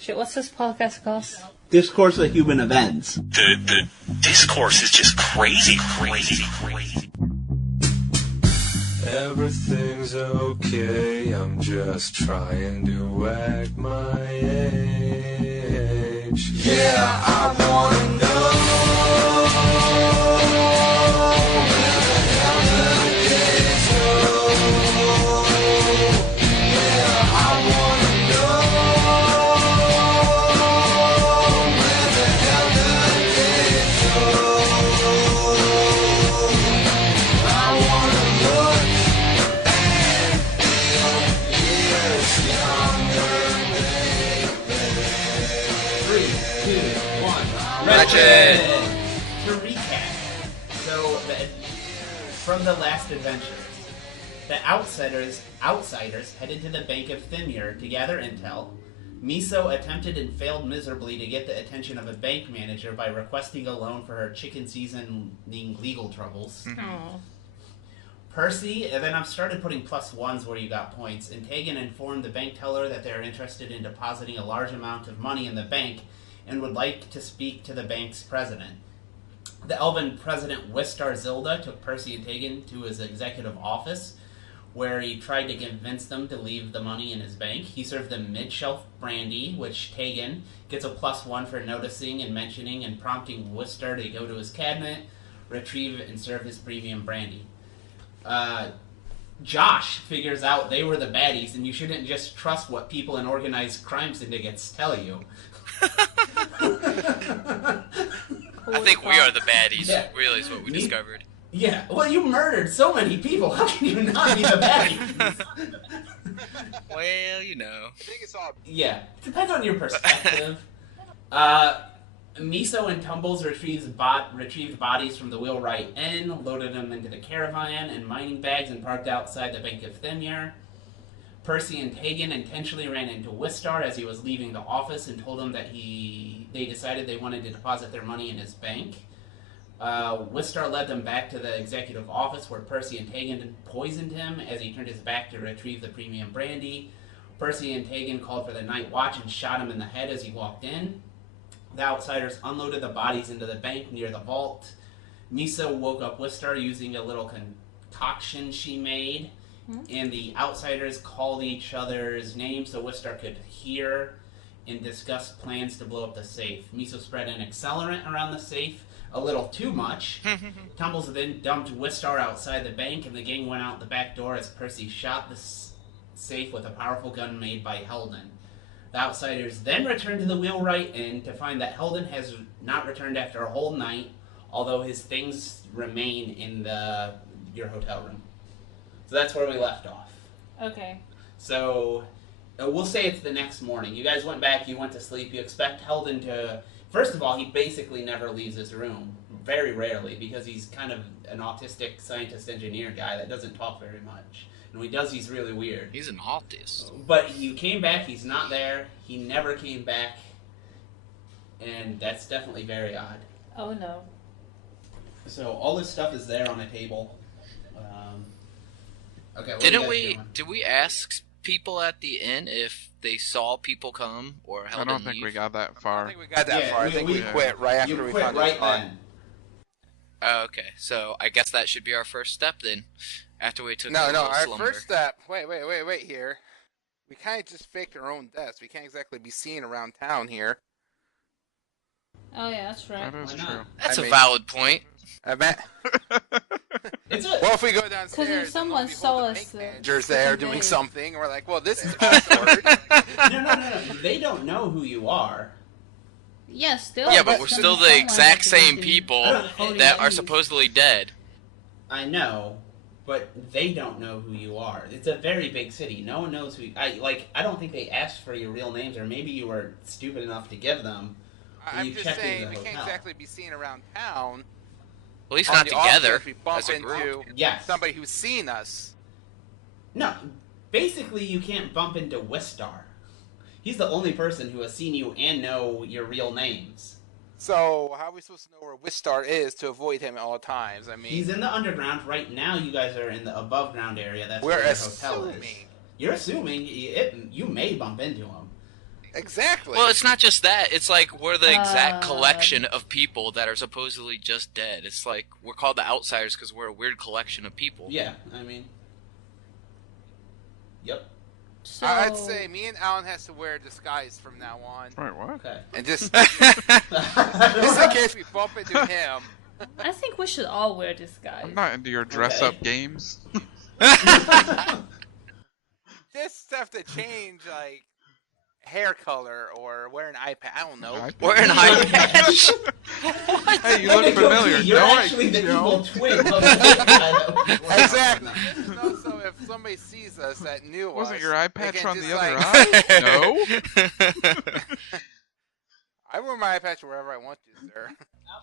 Shit, what's this podcast called? Discourse of Human Events. The discourse is just crazy. Everything's okay, I'm just trying to act my age. Yeah, I wanna know where the hell the days go. Yeah, I wanna know where the hell the days go. I wanna look and feel years younger, baby. 3, 2, 1. Wretched! To recap, so from the last adventure, the outsiders headed to the Bank of Thimir to gather intel. Miso attempted and failed miserably to get the attention of a bank manager by requesting a loan for her chicken seasoning legal troubles. Oh. Percy, and then I've started putting +1s where you got points, and Tegan informed the bank teller that they are interested in depositing a large amount of money in the bank and would like to speak to the bank's president. The Elven president, Wistar Zilda, took Percy and Tegan to his executive office, where he tried to convince them to leave the money in his bank. He served them mid-shelf brandy, which Tegan gets a +1 for noticing and mentioning and prompting Wistar to go to his cabinet, retrieve and serve his premium brandy. Josh figures out they were the baddies, and you shouldn't just trust what people in organized crime syndicates tell you. I think we are the baddies, Yeah. really, is what we discovered. Yeah, well, you murdered so many people. How can you not be the baddies? Well, you know. I think it's all. Yeah, depends on your perspective. Miso and Tumbles retrieved bodies from the Wheelwright Inn, loaded them into the caravan and mining bags, and parked outside the Bank of Thimir. Percy and Tegan intentionally ran into Wistar as he was leaving the office and told him that they decided they wanted to deposit their money in his bank. Wistar led them back to the executive office where Percy and Tegan poisoned him as he turned his back to retrieve the premium brandy. Percy and Tegan called for the night watch and shot him in the head as he walked in. The outsiders unloaded the bodies into the bank near the vault. Miso woke up Wistar using a little concoction she made, and the outsiders called each other's names so Wistar could hear and discuss plans to blow up the safe. Miso spread an accelerant around the safe, a little too much. Tumbles then dumped Wistar outside the bank, and the gang went out the back door as Percy shot the safe with a powerful gun made by Helden. The outsiders then returned to the Wheelwright Inn to find that Helden has not returned after a whole night, although his things remain in your hotel room. So that's where we left off. Okay. So we'll say it's the next morning. You guys went back, you went to sleep, you expect Helden to... First of all, he basically never leaves his room. Very rarely, because he's kind of an autistic scientist-engineer guy that doesn't talk very much. And when he does, he's really weird. He's an autist. But you came back, he's not there, he never came back, and that's definitely very odd. Oh no. So all this stuff is there on a table. Okay. What Did we ask people at the inn if they saw people come or I Helden don't think leave? we got that I far. don't think we got that far. I think we quit right after we found right out. then. Oh, okay, so I guess that should be our first step then. After we took a No, little our slumber. first step. Wait here. We can't just fake our own deaths. We can't exactly be seen around town here. Oh yeah, that's right. That is Why not? true. That's I a mean- valid point. I bet. It's a... Well, if we go downstairs, Because if someone saw us, the manager's there second doing day. something, and we're like, well, this is awkward. No. They don't know who you are. Yeah, still. Yeah, but there's we're gonna still be the someone exact that can same be people holding that on are you. supposedly dead. I know, but they don't know who you are. It's a very big city. No one knows who. I don't think they asked for your real names, or maybe you were stupid enough to give them. I'm You just checked saying, into we the can't hotel. exactly be seen around town. At least On not the off together chance we bump as a group. into Yes. somebody who's seen us. No, basically you can't bump into Wistar. He's the only person who has seen you and know your real names. So how are we supposed to know where Wistar is to avoid him at all times? I mean, He's in the underground right now. You guys are in the above ground area. That's we're where your hotel is. assuming. You're assuming you may bump into him. Exactly. Well, it's not just that. It's like we're the exact collection of people that are supposedly just dead. It's like we're called the outsiders because we're a weird collection of people. Yeah, I mean, yep. So I'd say me and Alan has to wear a disguise from now on, Wait, what? Okay. and just in case we bump into him. I think we should all wear disguise. I'm not into your dress-up games. Just have to change like hair color or wear an eye patch. I don't know. We're an eye patch. Hey, you look familiar. You're No, actually the Joe. evil twin. Of the Exactly. So if somebody sees us that knew Wasn't us, your eye they patch can on just, the other like, eye? No. I wear my eye patch wherever I want to, sir.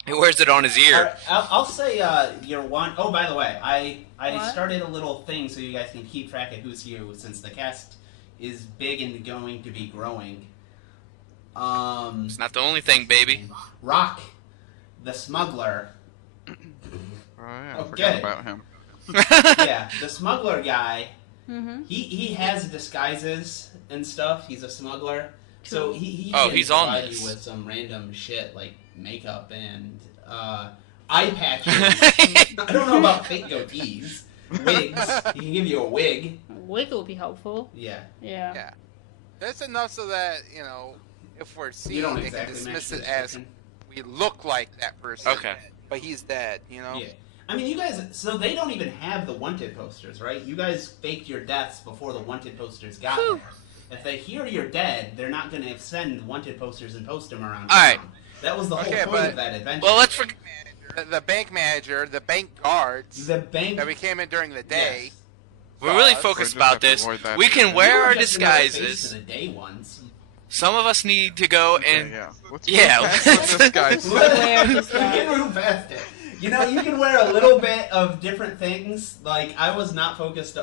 He wears it on his ear. I'll say your one. Oh, by the way, I What? started a little thing so you guys can keep track of who's here since the cast is big and going to be growing. It's not the only thing, baby. Rock, the smuggler. Oh yeah, I Okay. forgot about him. Yeah, the smuggler guy. Mm-hmm. He has disguises and stuff. He's a smuggler, so he Oh, can he's on provide this. you with some random shit like makeup and eye patches. I don't know about fake goatees, wigs. He can give you a wig. Wig will be helpful. Yeah. Yeah. Yeah. That's enough so that, you know, if we're You seen, don't they exactly can dismiss match it the as description. we look like that person. Okay. But he's dead, you know? Yeah. I mean, you guys, so they don't even have the wanted posters, right? You guys faked your deaths before the wanted posters got there. If they hear you're dead, they're not going to send wanted posters and post them around town. Alright. That was the whole Okay, point but- of that adventure. Well, let's forget. The bank manager, the bank guards The bank... that we came in during the day. Yes. We're really Us. focused We just have about to this. avoid that. We can You wear were our just another face disguises. to the day ones. Some of us need to go Okay, and yeah. Let's Yeah, move past let's- the disguise. Wear We disguise. can move past it. You know, you can wear a little bit of different things. Like, I was not focused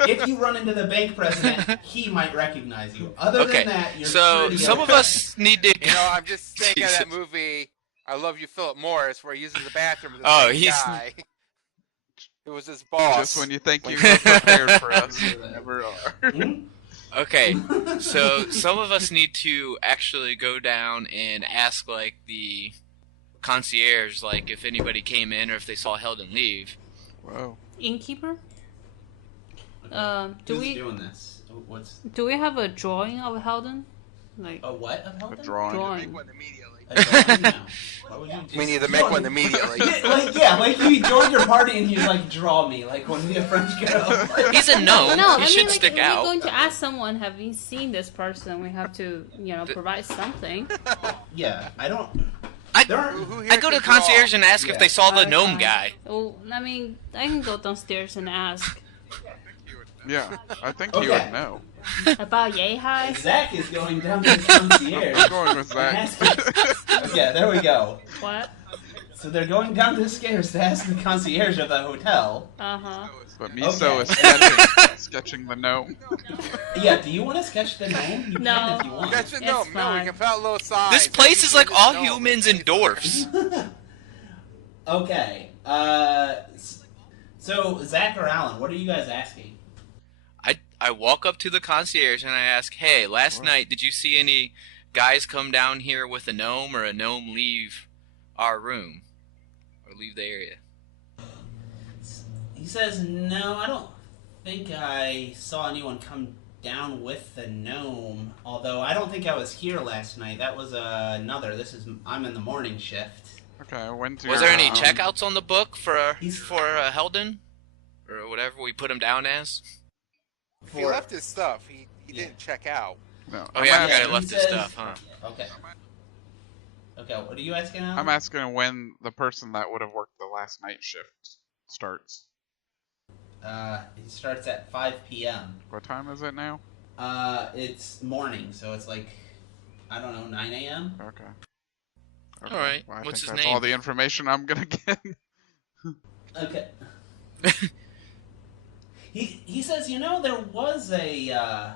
if you run into the bank president, he might recognize you. Other Okay, than that, you're so pretty some of okay. us need to. You know, I'm just thinking of that Jesus. movie, I Love You, Philip Morris, where he uses the bathroom with this Oh, big he's- guy. It was his boss. Just when you think you're prepared for us, you never are. Hmm? Okay, so some of us need to actually go down and ask, like, the concierge, like, if anybody came in or if they saw Helden leave. Whoa. Innkeeper? Who's doing this? What's Do we have a drawing of Helden? Like a what of A Helden? drawing. drawing. A drawing? No. Why would you just We need to make one immediately. like you joined your party and he's like, draw me, like one of the French girls. He's a gnome. No, he I should mean, like, stick if we're out. going to ask someone, have you seen this person? We have to, provide something. Yeah, I don't. I, There aren't. Who here I go to can the concierge draw? and ask if Yeah. they saw the Alright, gnome fine. guy. Oh, I mean, I can go downstairs and ask Yeah, I think Okay. you would know. about Yay High. Zach is going down to the concierge. I'm going with and Zach. asking- Yeah, there we go. What? So they're going down the stairs to ask the concierge of the hotel. Uh huh. But Miso is Okay. sketching the gnome. Yeah, do you want to sketch the gnome? You No. can if you want. Gotcha, It's no, we fine. can put out little signs. This place is like Just all know. humans and dwarfs. Okay. So Zach or Alan, what are you guys asking? I walk up to the concierge and I ask, hey, last night, did you see any guys come down here with a gnome or a gnome leave our room? Or leave the area? He says, no, I don't think I saw anyone come down with the gnome. Although I don't think I was here last night. That was another. I'm in the morning shift. Okay, when to Was there any Um, checkouts on the book for he's- Helden? Or whatever we put him down as? He left his stuff. He Yeah. didn't check out. No, Oh yeah, I Yeah, forgot he left his says- stuff, huh? Okay. Okay, what are you asking, Alan? I'm asking when the person that would have worked the last night shift starts. It starts at 5 p.m. What time is it now? It's morning, so it's like, I don't know, 9 a.m.? Okay. Alright, Well, I what's think his that's name? all the information I'm gonna get. Okay. He says, there was I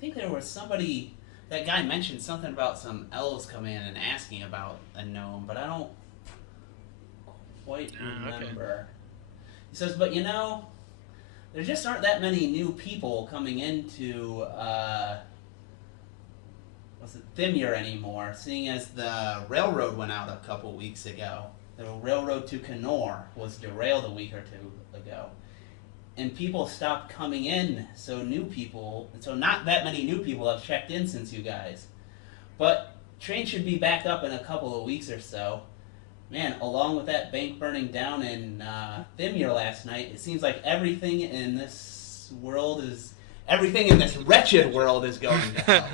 think there was somebody, that guy mentioned something about some elves coming in and asking about a gnome, but I don't quite okay. remember. He says, but there just aren't that many new people coming into Thimure anymore, seeing as the railroad went out a couple weeks ago. The railroad to Kenor was derailed a week or two ago. And people stopped coming in, so not that many new people have checked in since you guys. But train should be back up in a couple of weeks or so. Man, along with that bank burning down in Thimure last night, it seems like everything in this wretched world is going to hell.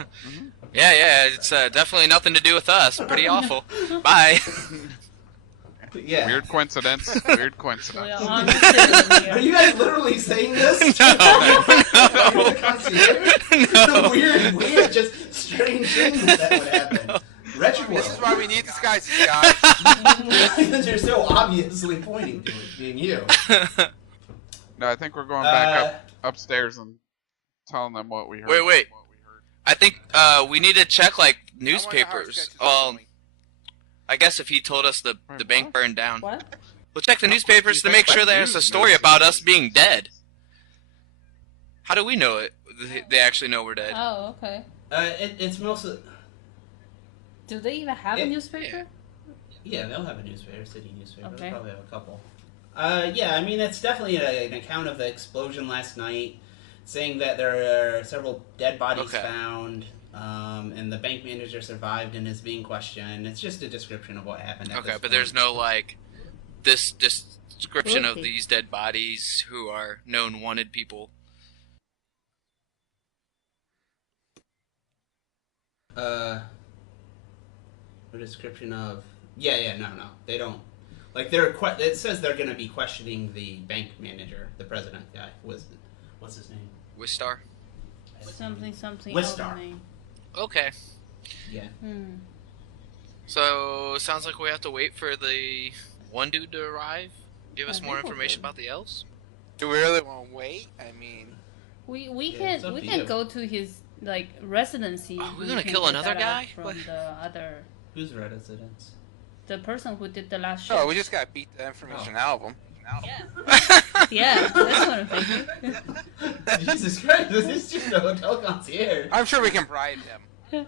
Yeah, it's definitely nothing to do with us. Pretty awful. Bye. Yeah. Weird coincidence. Weird coincidence. Well, honestly, Are you guys literally saying this? No. The weird, just strange things that would happen. Wretched world. This is why we need disguises, guys. Because you're so obviously pointing to it being you. No, I think we're going back upstairs and telling them what we heard. Wait. I think we need to check newspapers. I guess if he told us the bank burned down. what? We'll check the newspapers to make sure there's a story about us being dead. How do we know it? They actually know we're dead. Oh, okay. It's mostly... Do they even have a newspaper? Yeah, they'll have a newspaper, city newspaper. Okay. They'll probably have a couple. Yeah, I mean, it's definitely an account of the explosion last night, saying that there are several dead bodies found, and the bank manager survived and is being questioned. It's just a description of what happened. Okay, but there's no, this description of these dead bodies who are known wanted people. A description of... Yeah, no. They don't... it says they're going to be questioning the bank manager, the president guy. What's his name? Wistar? Something. Wistar. old name. Okay. Yeah. So, sounds like we have to wait for the one dude to arrive? Give us more information about the elves? Do we really want to wait? I mean... We it's up to can you. go to his residency. Are we We gonna can kill get another that out guy? from What? the other, Whose residence? the person who did the last No, shift. we just gotta beat the information out of them. Yeah, that's what I'm thinking. Jesus Christ, this is just a hotel concierge. I'm sure we can bribe him.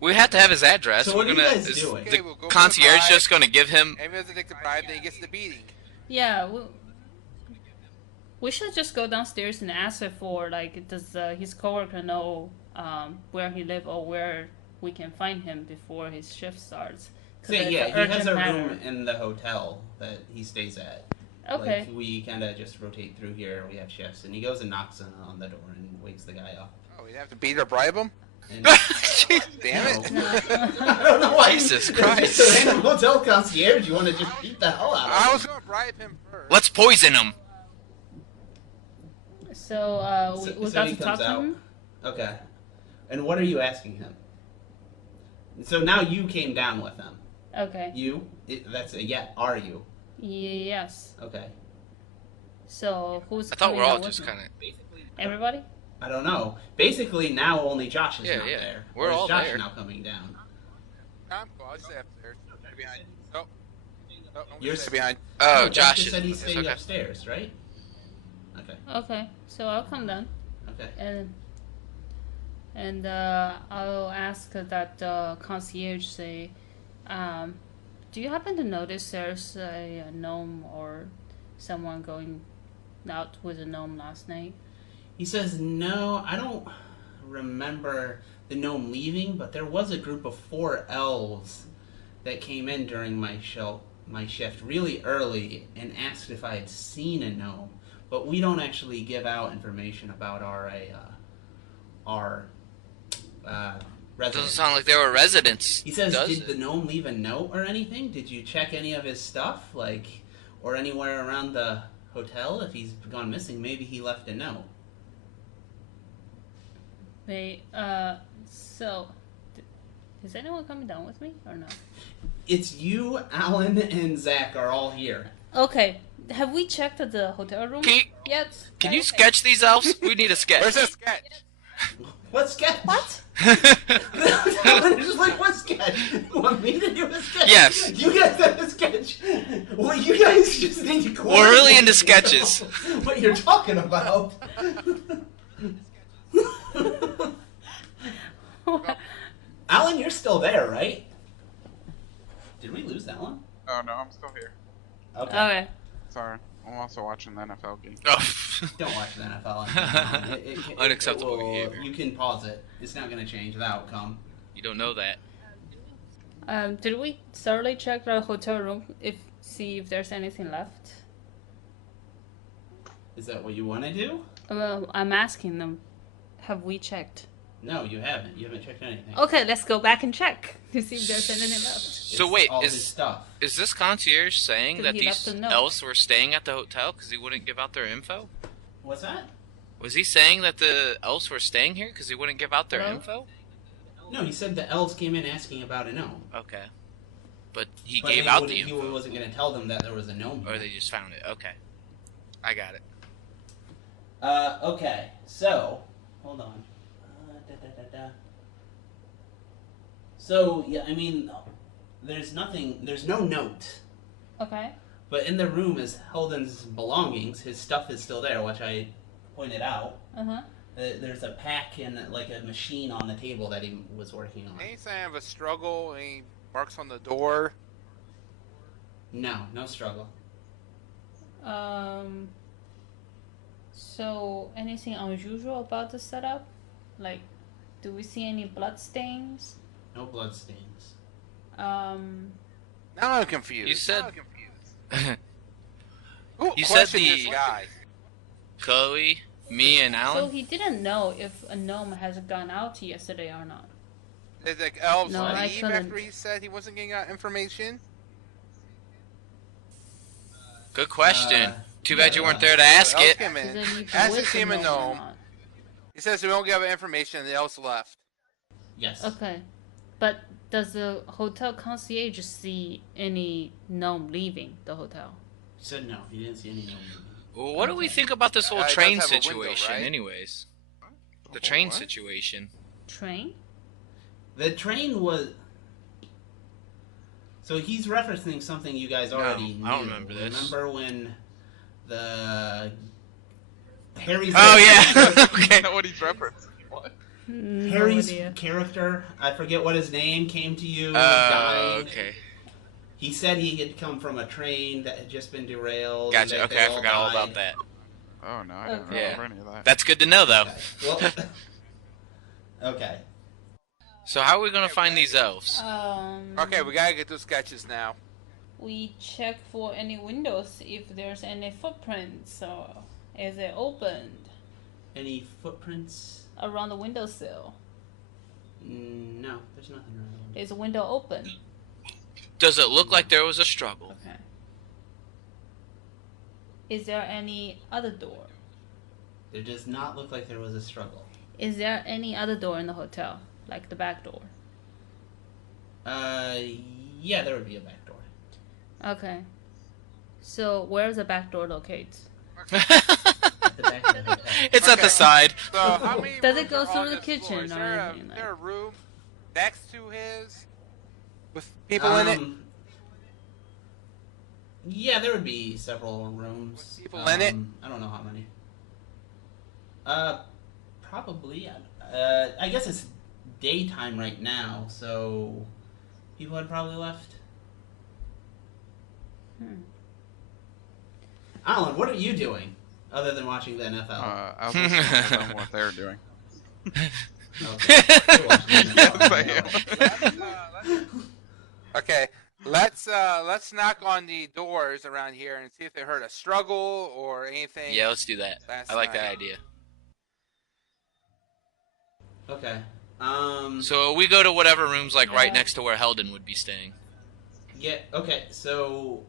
We have to have his address. So what are you guys is doing? Okay, the we'll go for concierge the just gonna give him... Maybe if they take the bribe, then he gets the beating. Yeah, we should just go downstairs and ask her for does his coworker know where he lives or where we can find him before his shift starts? So, yeah, he has a room in the hotel that he stays at. Okay. We kind of just rotate through here. We have shifts, and he goes and knocks on the door and wakes the guy up. Oh, we'd have to beat or bribe him? And, Damn it. I don't know why. Jesus It's Christ. just a random hotel concierge. You want to just beat the hell out of him. I was gonna bribe him first. Let's poison him! So we So got he to talk comes to out. him. Okay. And what are you asking him? So now you came down with him. Okay. That's a yeah. Are you? Yes. Okay. So who's? I thought coming we're all out with just me? kind of... Everybody. I don't know. Basically, now only Josh is not Yeah. there. We're Or is all Josh there. now coming down? I'm cool. I'll just stay upstairs. Stay behind. Oh. No, I'm You're gonna stay behind. Oh, Josh Josh just said he's is staying okay. upstairs, right? Okay. Okay. So I'll come down Okay. and I'll ask that concierge say, do you happen to notice there's a gnome or someone going out with a gnome last night? He says, no, I don't remember the gnome leaving, but there was a group of 4 elves that came in during my shift really early and asked if I had seen a gnome. But we don't actually give out information about our residents. Doesn't sound like they were residents. He says, does did it? the gnome leave a note or anything? Did you check any of his stuff? Or anywhere around the hotel? If he's gone missing, maybe he left a note. So, is anyone coming down with me or no? It's you, Alan, and Zach are all here. Okay. Have we checked the hotel room yet? Can you sketch these elves? We need a sketch. Where's the sketch? What sketch? What? Alan is like, what sketch? You want me to do a sketch? Yes. You guys have a sketch. Well, you guys just need to We're really into coordinate sketches. what you're talking about. Alan, you're still there, right? Did we lose Alan? Oh no, I'm still here. Okay. Okay. Sorry, I'm also watching the NFL game. Oh. Don't watch the NFL. Unacceptable will- behavior. You can pause it. It's not going to change the outcome. You don't know that. Did we thoroughly check the hotel room see if there's anything left? Is that what you want to do? Well, I'm asking them. Have we checked? No, you haven't. You haven't checked anything. Okay, let's go back and check to see if there's anything left. So It's wait, all his stuff. is this concierge saying Did that he these left a note? elves were staying at the hotel because he wouldn't give out their info? What's that? Was he saying that the elves were staying here because he wouldn't give out their Hello? info? No, he said the elves came in asking about a gnome. Okay. But he But gave he out wouldn't- the He info. wasn't going to tell them that there was a gnome. Or here. they just found it. Okay. I got it. Okay, so hold on. So yeah, I mean, there's nothing. There's no note. Okay. But in the room is Helden's belongings. His stuff is still there, which I pointed out. Uh-huh. There's a pack and like a machine on the table that he was working on. Any sign of a struggle? Any marks on the door? No, no struggle. So anything unusual about the setup? Like, do we see any blood stains? No blood stains. Now I'm confused. You said- Now I'm confused. Who You said questioned the- this guy? Chloe, me, and So Alan? he didn't know if a gnome has gone out yesterday or not. Did the elves No, I leave couldn't. after he said he wasn't getting out information? Good question. Too bad you yeah. weren't there to ask The elves it. came Does in. it need to Asked wait to see for him a gnome or gnome. not? He says we won't give out information, and the elves left. Yes. Okay. But does the hotel concierge see any gnome leaving the hotel? He said no. He didn't see any gnome. Well, what do we think about this whole It does train have a window, situation, right? anyways? The Oh, train what? situation. Train? The train was. So he's referencing something you guys already knew. I don't remember this. Remember when the Harry's Oh, yeah. Okay. Know what he's referencing? What? No Harry's idea. character, I forget what his name, came to you. Oh, died. okay. He said he had come from a train that had just been derailed. and Gotcha. that Okay, they I forgot all about died. that. Oh no, I didn't Okay. remember any of that. That's good to know, though. Okay. Well, okay. So how are we going to find these elves? Okay, we gotta get those sketches now. We check for any windows if there's any footprints or is it opened Any footprints? around the windowsill? No, there's nothing around. Is the window open? Does it look like there was a struggle? Okay. Is there any other door? It does not look like there was a struggle. Is there any other door in the hotel, like the back door? Yeah, there would be a back door. Okay. So where's the back door located? At the back of the hotel. It's at the Okay. side. So, how many Does it rooms go are through on the this kitchen floor? Is or there anything there a like- room next to his with people in it? Yeah, there would be several rooms. With people in it? I don't know how many. Probably. I guess it's daytime right now, so people had probably left. Alan, what are you doing other than watching the NFL? I was listening to them what they were doing. Okay. You're watching the NFL. Okay, let's knock on the doors around here and see if they heard a struggle or anything. Yeah, let's do that. Last I like that night. idea. Okay. So we go to whatever room's like right Yeah. next to where Helden would be staying. Yeah. Okay. So.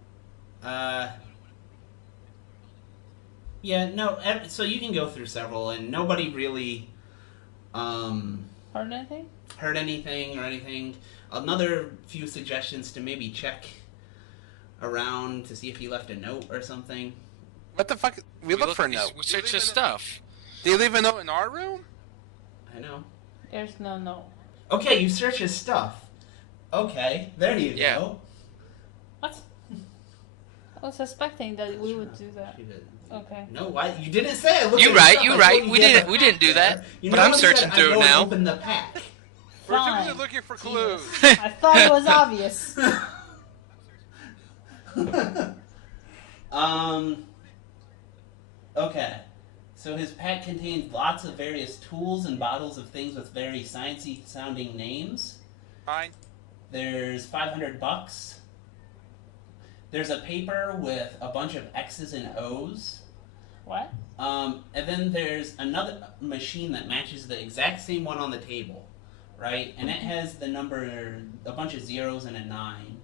Yeah. No. So you can go through several, and nobody really Heard anything? heard anything or anything. Another few suggestions to maybe check around to see if he left a note or something. What the fuck? We look for a note. We search his stuff. Did you leave a note in our room? I know. There's no. Okay, you search his stuff. Okay, there you Yeah. go. What? I was suspecting that we would do that. She did. Okay. No, why? You didn't say I looked You at his right, stuff. you I right. told We he had didn't- the we pack didn't do there. that. You But know I'm when he said, searching "I through it go and now." Open the pack. We're Fine. simply looking for clues. I thought it was obvious. Okay. So his pack contains lots of various tools and bottles of things with very sciencey sounding names. Fine. There's $500. There's a paper with a bunch of X's and O's. What? And then there's another machine that matches the exact same one on the table, right? And it has the number, a bunch of zeros and a 9.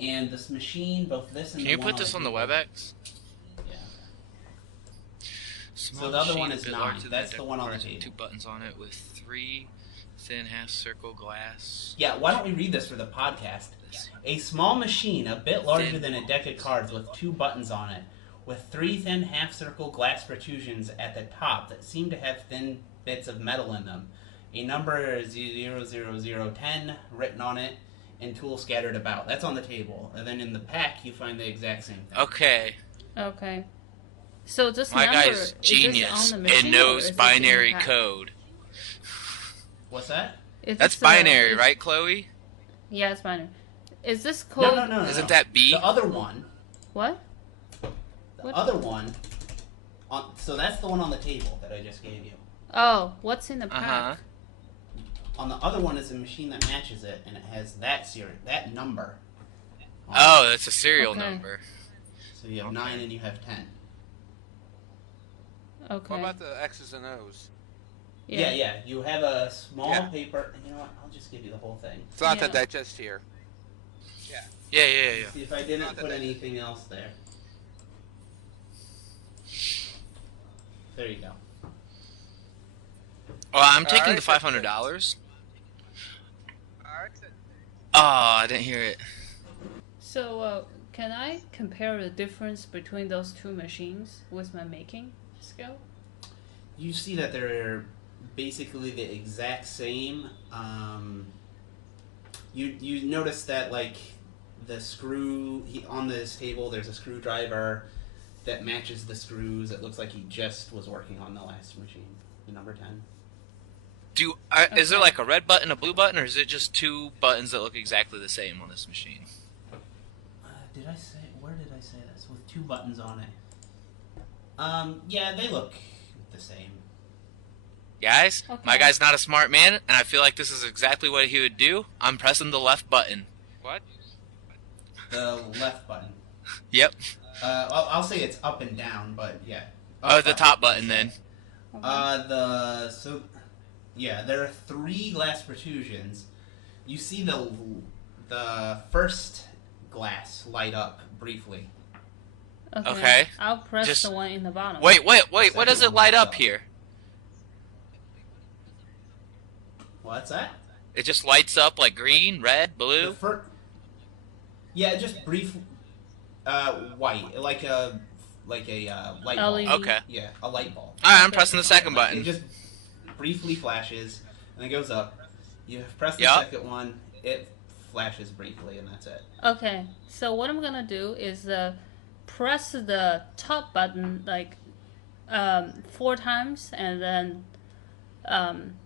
And this machine, both this and Can the you one put this on table, the WebEx? Yeah. Small So the other machine, one a is bit 9. larger than That's a the one on the deck, table. 2 buttons on it with 3 thin half-circle glass. Yeah, why don't we read this for the podcast? A small machine, a bit larger Thin than a deck of cards with 2 buttons on it, with 3 thin half-circle glass protrusions at the top that seem to have thin bits of metal in them. A number 00010 written on it, and tools scattered about. That's on the table. And then in the pack, you find the exact same thing. Okay. Okay. So this My number, guy's is this genius on the machine and or knows is this in the binary pack? code. What's that? Is That's this, binary, is- right, Chloe? Yeah, it's binary. Is this code? No. Isn't that B? The other one. What? The What? other one. So that's the one on the table that I just gave you. Oh, what's in the pack? Uh-huh. On the other one is a machine that matches it, and it has that number. on Oh, it. that's a serial Okay. number. So you have 9 and you have 10. Okay. What about the X's and O's? Yeah. You have a small Yeah. paper. And you know what? I'll just give you the whole thing. It's not Yeah. to digest here. Yeah. See if I didn't Not that put I- anything else there. There you go. Oh, I'm taking Alright, the $500. Oh, I didn't hear it. So, can I compare the difference between those 2 machines with my making skill? You see that they're basically the exact same. You notice that like the screw on this table, there's a screwdriver that matches the screws. It looks like he just was working on the last machine, the number 10. Is there like a red button, a blue button, or is it just 2 buttons that look exactly the same on this machine? Did I say? Where did I say this? With 2 buttons on it. Yeah, they look the same. Guys, Okay. my guy's not a smart man, and I feel like this is exactly what he would do. I'm pressing the left button. What? The left button. Yep. I'll say it's up and down, but yeah. Oh, Up, the up. top button then. There are 3 glass protrusions. You see the first glass light up briefly. Okay. I'll press Just- the one in the bottom. Wait. What does Second it light one up lights up. here? What's that? It just lights up like green, red, blue? Yeah, just brief white, like a light bulb. LED. Okay. Yeah, a light bulb. Alright, I'm pressing the second It button. just briefly flashes and it goes up. You press the Yup. second one, it flashes briefly, and that's it. Okay, so what I'm gonna do is press the top button like 4 times, and then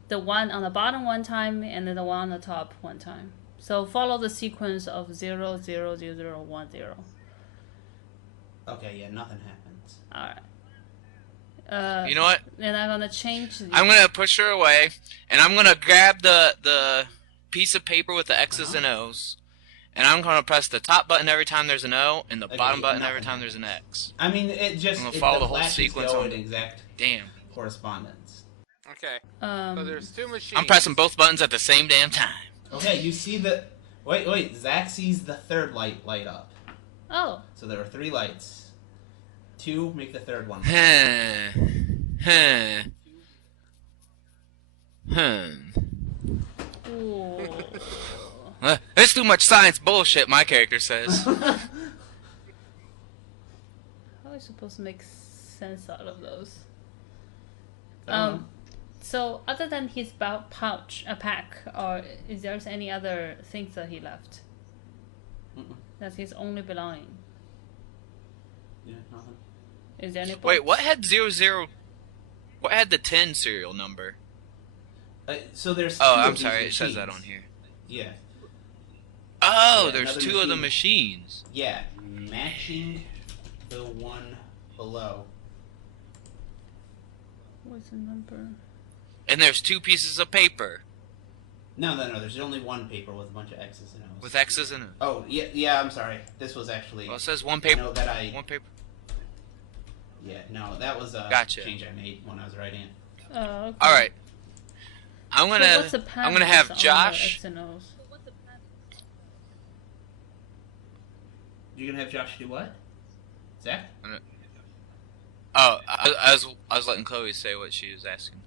the one on the bottom 1 time, and then the one on the top 1 time. So follow the sequence of 0, 0, 0, 0, 1, 0. Okay, yeah, nothing happens. Alright. You know what? And I'm gonna change the... I'm gonna push her away, and I'm gonna grab the piece of paper with the X's and O's, and I'm gonna press the top button every time there's an O, and the Okay, bottom button nothing every time there's an X. I mean, it just I'm gonna follow the whole flashes sequence go on in it. exact Damn. correspondence. Okay. So there's 2 machines. I'm pressing both buttons at the same damn time. Okay, you see the wait. Zach sees the third light up. Oh, So there are 3 lights. 2 make the third one. ooh. It's too much science bullshit, my character says. How are you supposed to make sense out of those? So other than his pouch, a pack, or is there any other things that he left? Mm-mm. That's his only belonging. Yeah, nothing. Is there any? Wait, books? what had 00? What had the 10 serial number? So there's. Oh, two I'm of these sorry. It says that machines. on here. Yeah. Oh, Yeah, there's another two of the machine. machines. Yeah, matching the one below. What's the number? And there's two pieces of paper No. There's only one paper with a bunch of X's and O's. with X's in it. Oh, yeah. I'm sorry. This was actually. Well, it says one I paper. know that I. One paper. Yeah, no, that was a Gotcha. change I made when I was writing it. Oh, okay. All right. I'm So gonna what's the I'm gonna pattern have on Josh. the X and O's? You're gonna have Josh do what? Zach? Oh, I was letting Chloe say what she was asking.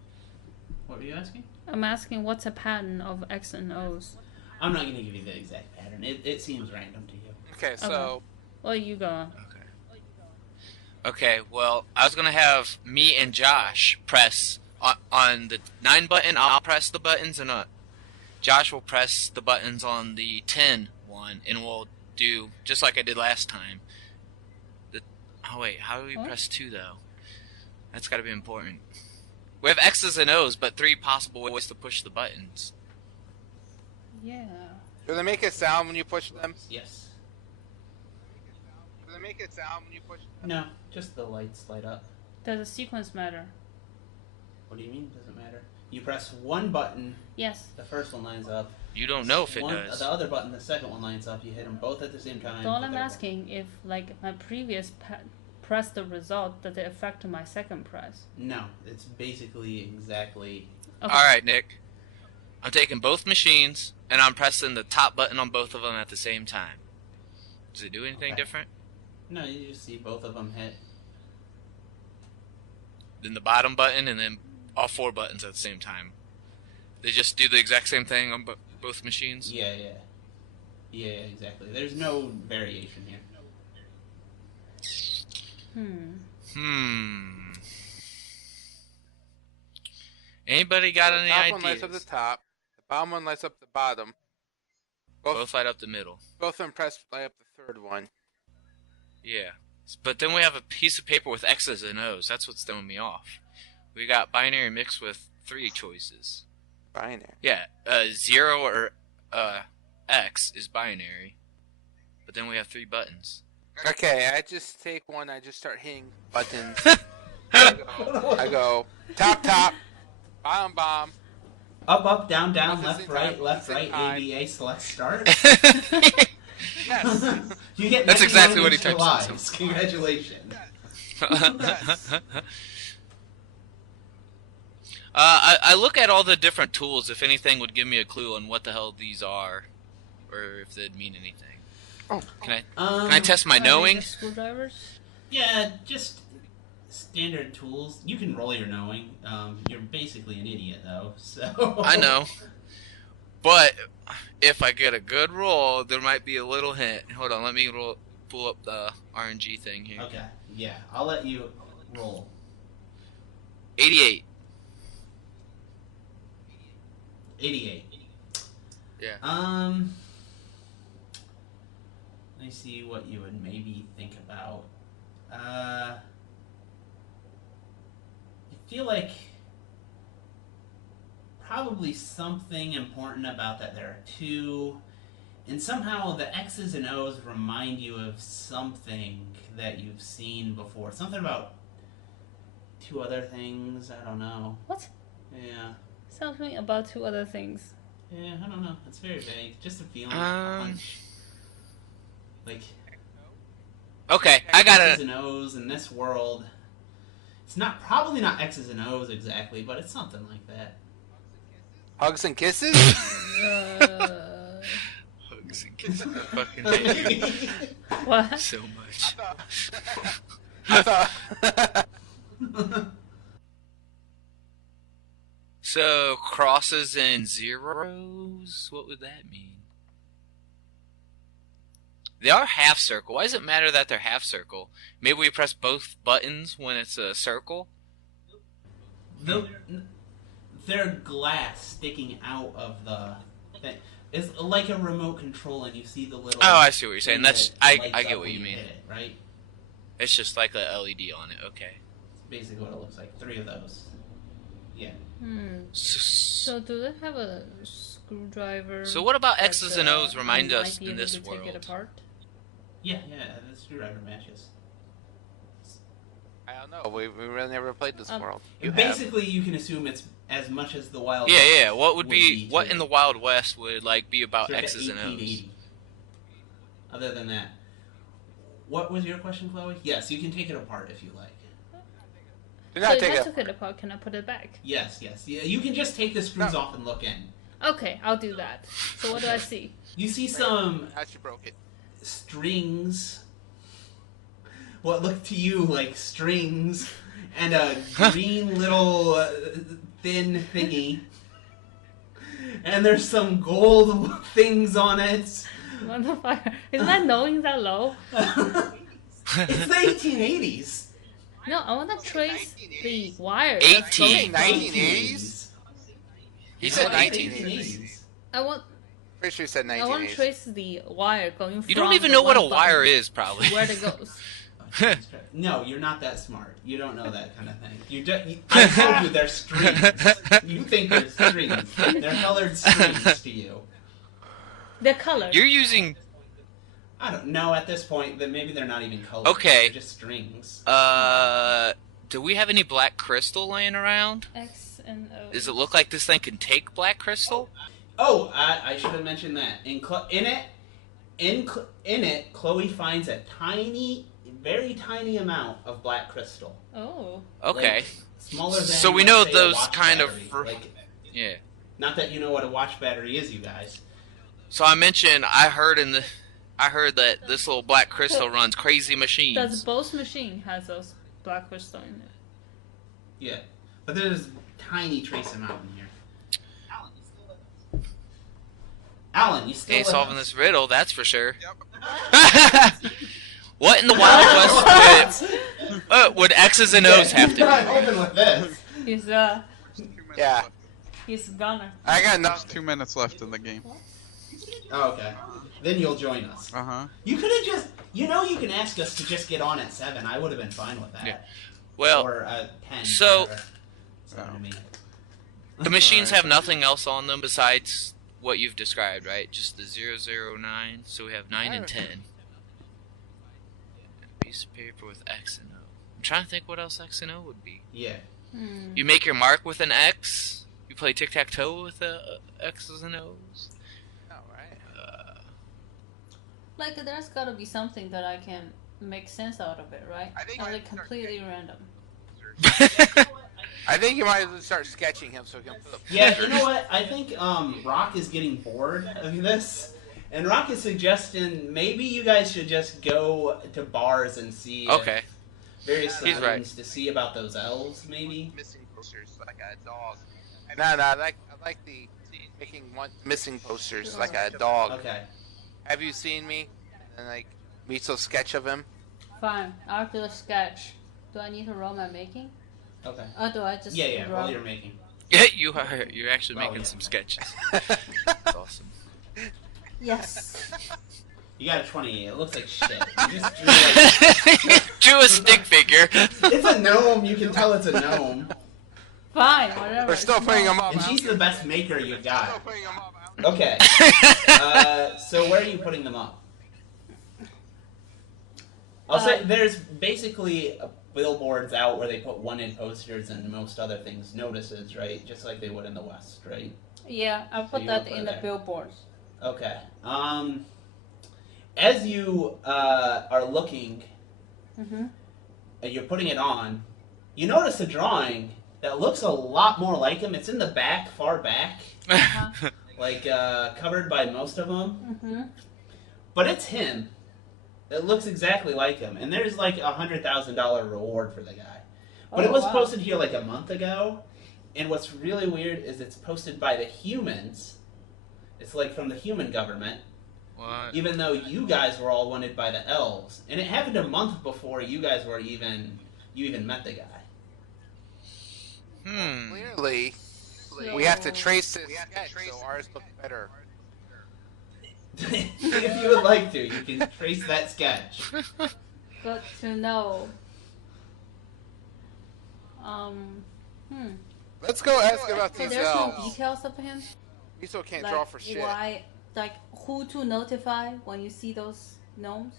What were you asking? I'm asking what's a pattern of X and O's? I'm not gonna give you the exact pattern. It seems random to you. Okay, so Well, you go. Okay, well, I was gonna have me and Josh press on the 9 button. I'll press the buttons, and Josh will press the buttons on the 10 one, and we'll do just like I did last time. Oh wait, how do we press 2 though? That's got to be important. We have X's and O's, but 3 possible ways to push the buttons. Yeah. do they make a sound when you push them? Yes. Do they make a sound when you push them? No, just the lights light up. Does the sequence matter? What do you mean? Doesn't matter. You press one button, Yes. the first one lines up. You don't know if it One- does. The other button, the second one lines up. You hit them both at the same time. So all the I'm third one. asking if, like, my previous press the result, does it affect my second press? No, it's basically exactly. Okay. All right, Nick. I'm taking both machines, and I'm pressing the top button on both of them at the same time. Does it do anything Okay. different No, you just see both of them hit. than the bottom button, and then all 4 buttons at the same time? They just do the exact same thing on both machines? Yeah, exactly. There's no variation here. Anybody got The any top one lights up ideas? the top. The bottom one lights up the bottom. Both light up the middle. Both of them press light up the third one. Yeah. But then we have a piece of paper with X's and O's. That's what's throwing me off. We got binary mixed with 3 choices. Binary. Yeah, 0 or X is binary. But then we have 3 buttons. Okay, I just take one. I just start hitting buttons. I go top, bottom. Up, down, Both at left, the same right, time, left, same right, time. ABA, select, start. Yes. You get That's 99 exactly what he extra types in. lives. Congratulations. I look at all the different tools, if anything would give me a clue on what the hell these are, or if they'd mean anything. Can I test my Are they knowing? the screwdrivers? Yeah, just standard tools. You can roll your knowing. You're basically an idiot, though. So I know. But if I get a good roll, there might be a little hint. Hold on, let me pull up the RNG thing here. Okay, yeah, I'll let you roll. 88. 88. Yeah. Let me see what you would maybe think about. I feel like probably something important about that there are 2, and somehow the X's and O's remind you of something that you've seen before. Something about 2 other things. I don't know. What? Yeah. Tell me about 2 other things. Yeah, I don't know. It's very vague. Just a feeling. A hunch. Like. Okay, I got X's it. and O's in this world. It's probably not X's and O's exactly, but it's something like that. Hugs and kisses? Hugs and kisses. I fucking hate you What? so much. I thought. So, crosses and zeros? What would that mean? They are half circle. Why does it matter that they're half circle? Maybe we press both buttons when it's a circle? They're glass sticking out of the thing. It's like a remote control, and you see the little. Oh, I see what you're saying. thing That's that I lights get up what when you mean. hit it, right? It's just like a LED on it. Okay. It's basically what it looks like. 3 of those. Yeah. So do they have a screwdriver? So what about that, X's and O's remind I us might be in able this to world? Take it apart? Yeah, the screwdriver matches. I don't know. We really never played this world. And basically, you can assume it's as much as the Wild Yeah, West yeah. What would be what too. in the Wild West would like be about Circa X's and O's? 1880. Other than that, what was your question, Chloe? Yes, you can take it apart if you like. Do So not if take I it. took it apart, can I put it back? Yes. Yeah, you can just take the screws off and look in. Okay, I'll do that. So what do I see? You see some How she broke it. strings. What look to you like strings and a green little thin thingy. And there's some gold things on it. Motherfucker. Isn't that knowing that low? It's the 1880s. No, I want to trace the wire. 18. 1980s? He said 1980s. I want. Pretty sure he said I want to 1980s. trace the wire going from. You don't even the know what a one wire button is, probably. to where it goes. No, you're not that smart. You don't know that kind of thing. I told you they're strings. You think they're strings. They're colored strings to you. They're colored. You're using. I don't know at this point that maybe they're not even colored. Okay. They're just strings. Do we have any black crystal laying around? X and O. Does it look like this thing can take black crystal? Oh, I should have mentioned that. In it, Chloe finds a tiny, very tiny amount of black crystal. Oh. Okay. Like, smaller than. So we let's know say, a those watch kind of. battery. Like, Yeah. not that you know what a watch battery is, you guys. So I mentioned I heard that this little black crystal runs crazy machines. Does both machine has those black crystal in it? Yeah, but there's a tiny trace amount in here. Alan, you still Ain't with solving us? this riddle, that's for sure. What in the Wild West would X's and O's have to I'm do? open with this. He's Yeah. he's a gunner. I got There's enough. 2 minutes left in the game. Oh, okay. Then you'll join us. Uh-huh. You could have just, you can ask us to just get on at 7. I would have been fine with that. Yeah. Well, or 10. so- whatever. Sorry to me. the machines have nothing else on them besides what you've described, right? Just the 009. So we have 9 and 10. A piece of paper with X and O. I'm trying to think what else X and O would be. Yeah. You make your mark with an X. You play tic-tac-toe with X's and O's. Alright. Like there's gotta be something that I can make sense out of it, right? I think Or I- like completely random. I think you might as well start sketching him so we can put up Yeah, you pictures. know what? I think Rock is getting bored of this. And Rock is suggesting maybe you guys should just go to bars and see Okay. various He's right. signs to see about those elves, maybe. Missing posters like a dog. No, I like the making one missing posters like a dog. Okay. Have you seen me? And like Mitsu's sketch of him. Fine, I'll do a sketch. Do I need to roll my making? Okay. Or do I just Yeah, draw? while you're making. Yeah, you're actually Oh, making yeah. some sketches. That's awesome. Yes. You got a 28. It looks like shit. You just drew like... Drew a stick figure. It's a gnome. You can tell it's a gnome. Fine, whatever. We're still putting him up. And she's the best maker you Still got. putting him up. Okay. So where are you putting them up? I'll say there's basically billboards out where they put wanted posters and most other things, notices, right? Just like they would in the West, right? Yeah, I'll put you that put it in the there. billboards. Okay. As you are looking, and you're putting it on, you notice a drawing that looks a lot more like him. It's in the back, far back, like covered by most of them. But it's him. It looks exactly like him, and there's like $100,000 reward for the guy. But it was posted here like a month ago, and what's really weird is it's posted by the humans. It's like from the human government, What? even though you guys were all wanted by the elves, and it happened a month before you guys were even met the guy. Clearly, we have to trace this sketch so ours looks better. If you would like to, you can trace that sketch. Good to know. Let's go ask about So these there's no elves. details of him? He still can't Like draw for shit. why, like who to notify when you see those gnomes?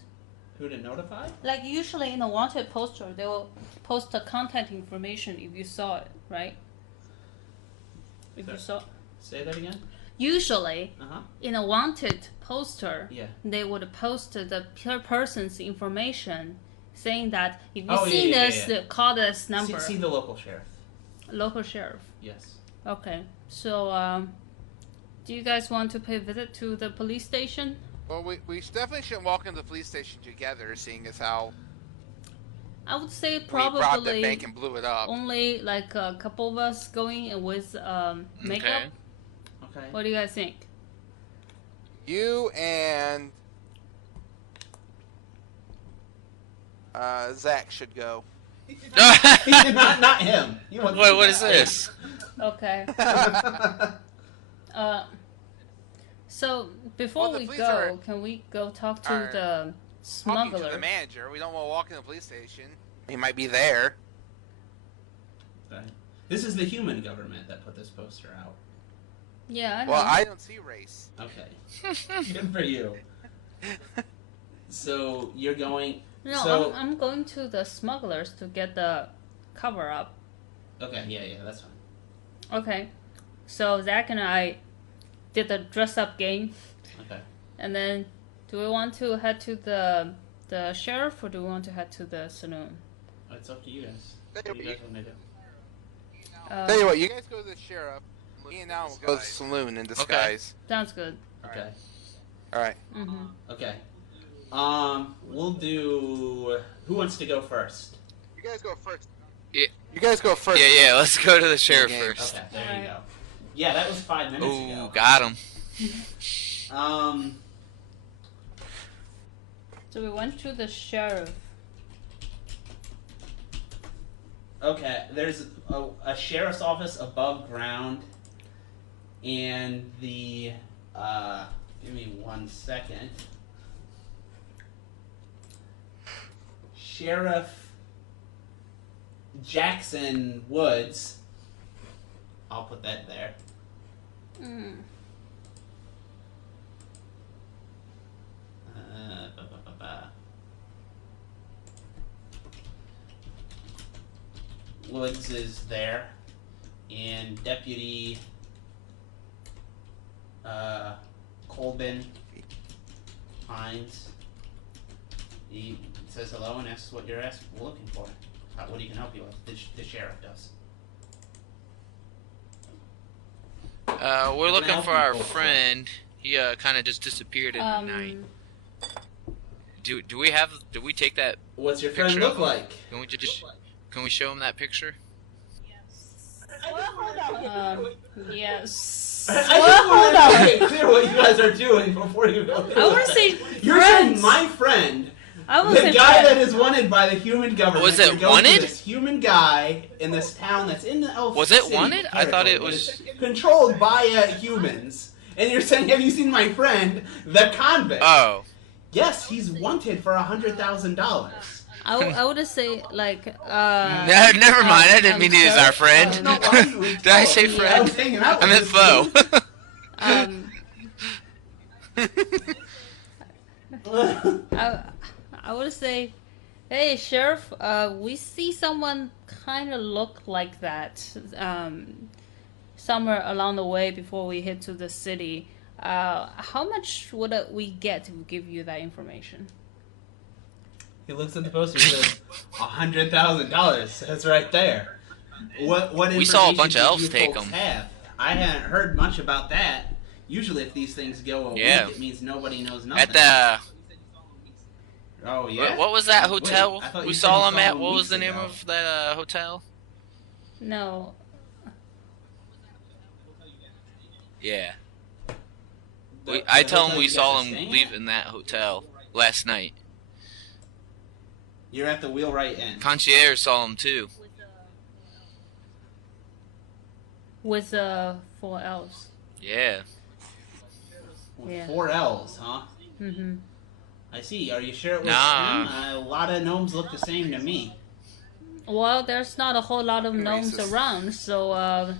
Who to notify? Like usually in a wanted poster, they will post the contact information if you saw it, right? If you saw. Say that again. Usually, Uh-huh. in a wanted poster, Yeah. they would post the person's information, saying that if you Oh, see yeah, this, yeah. call this number. See the local sheriff. Local sheriff. Yes. Okay, so do you guys want to pay a visit to the police station? Well, we definitely shouldn't walk into the police station together, seeing as how I would say we robbed the probably bank and blew it up. only like a couple of us going with makeup. Okay. What do you guys think? You and Zach should go. not him. You want What is this? Okay. So before Well, the we police go, are- can we go talk to are the Talking smuggler? to the manager, we don't want to walk in the police station. He might be there. Right. This is the human government that put this poster out. Yeah, I know. Well, I don't see race. Okay. Good for you. So you're going. No, So I'm going to the smugglers to get the cover up. okay, yeah, that's fine. Okay. So Zach and I did the dress up game, Okay. and then do we want to head to the sheriff or do we want to head to the saloon? It's up to you guys. What do you guys want to do? Tell you what, you guys go to the sheriff. Me and Al will go to the saloon in disguise. Sounds good. Okay. Alright. Mm-hmm. Okay. We'll do. Who wants to go first? You guys go first. Yeah. You guys go first. Yeah, let's go to the sheriff Okay. first. Okay, there you Alright. go. Yeah, that was 5 minutes Ooh, ago. got him. So we went to the sheriff. Okay, there's a sheriff's office above ground, and the give me 1 second. Sheriff Jackson Woods. I'll put that there. Mm. Ba, ba, ba, ba. Woods is there, and Deputy Colbin Hines. He says hello and asks what you're looking for. What he can help you with. The sheriff does. We're Can I looking help for you our folks? friend. He kind of just disappeared in the night. Do we take that? What's your friend Picture look of him. like? Can we show him that picture? Yes. I just want to make it clear what you guys are doing before you go. I want to say You're friends. saying my friend. I want The to say guy friends. that is wanted by the human government. Was it You're going to wanted? This human guy in this town that's in the Elf Was it City wanted? I thought it territory, was- but it's controlled by humans. And you're saying, have you seen my friend, the convict? Oh, Yes, he's wanted for $100,000. I would say like. no, never mind. I didn't mean he was sir, our friend. No, why you Did I say told me friend? I was hanging out I with meant this foe. I would say, hey sheriff, we see someone kind of look like that somewhere along the way before we head to the city. How much would we get to give you that information? He looks at the poster and says, $100,000. That's right there. What We saw a information bunch of did elves you take folks 'em. have? I hadn't heard much about that. Usually if these things go a Yeah. week, it means nobody knows nothing. At the Oh, yeah? what was that Wait, hotel I thought we you said saw you him at? him What was weeks the name ago. of that hotel? No. Yeah, The- I the tell hotel him we you guys saw are him staying leave at? in that hotel last night. You're at the Wheelwright Inn. Concierge saw him too. With 4 elves. Yeah. With Yeah. 4 L's, huh? Mm-hmm. I see. Are you sure it was Nah. him? A lot of gnomes look the same to me. Well, there's not a whole lot of You're gnomes racist. around, so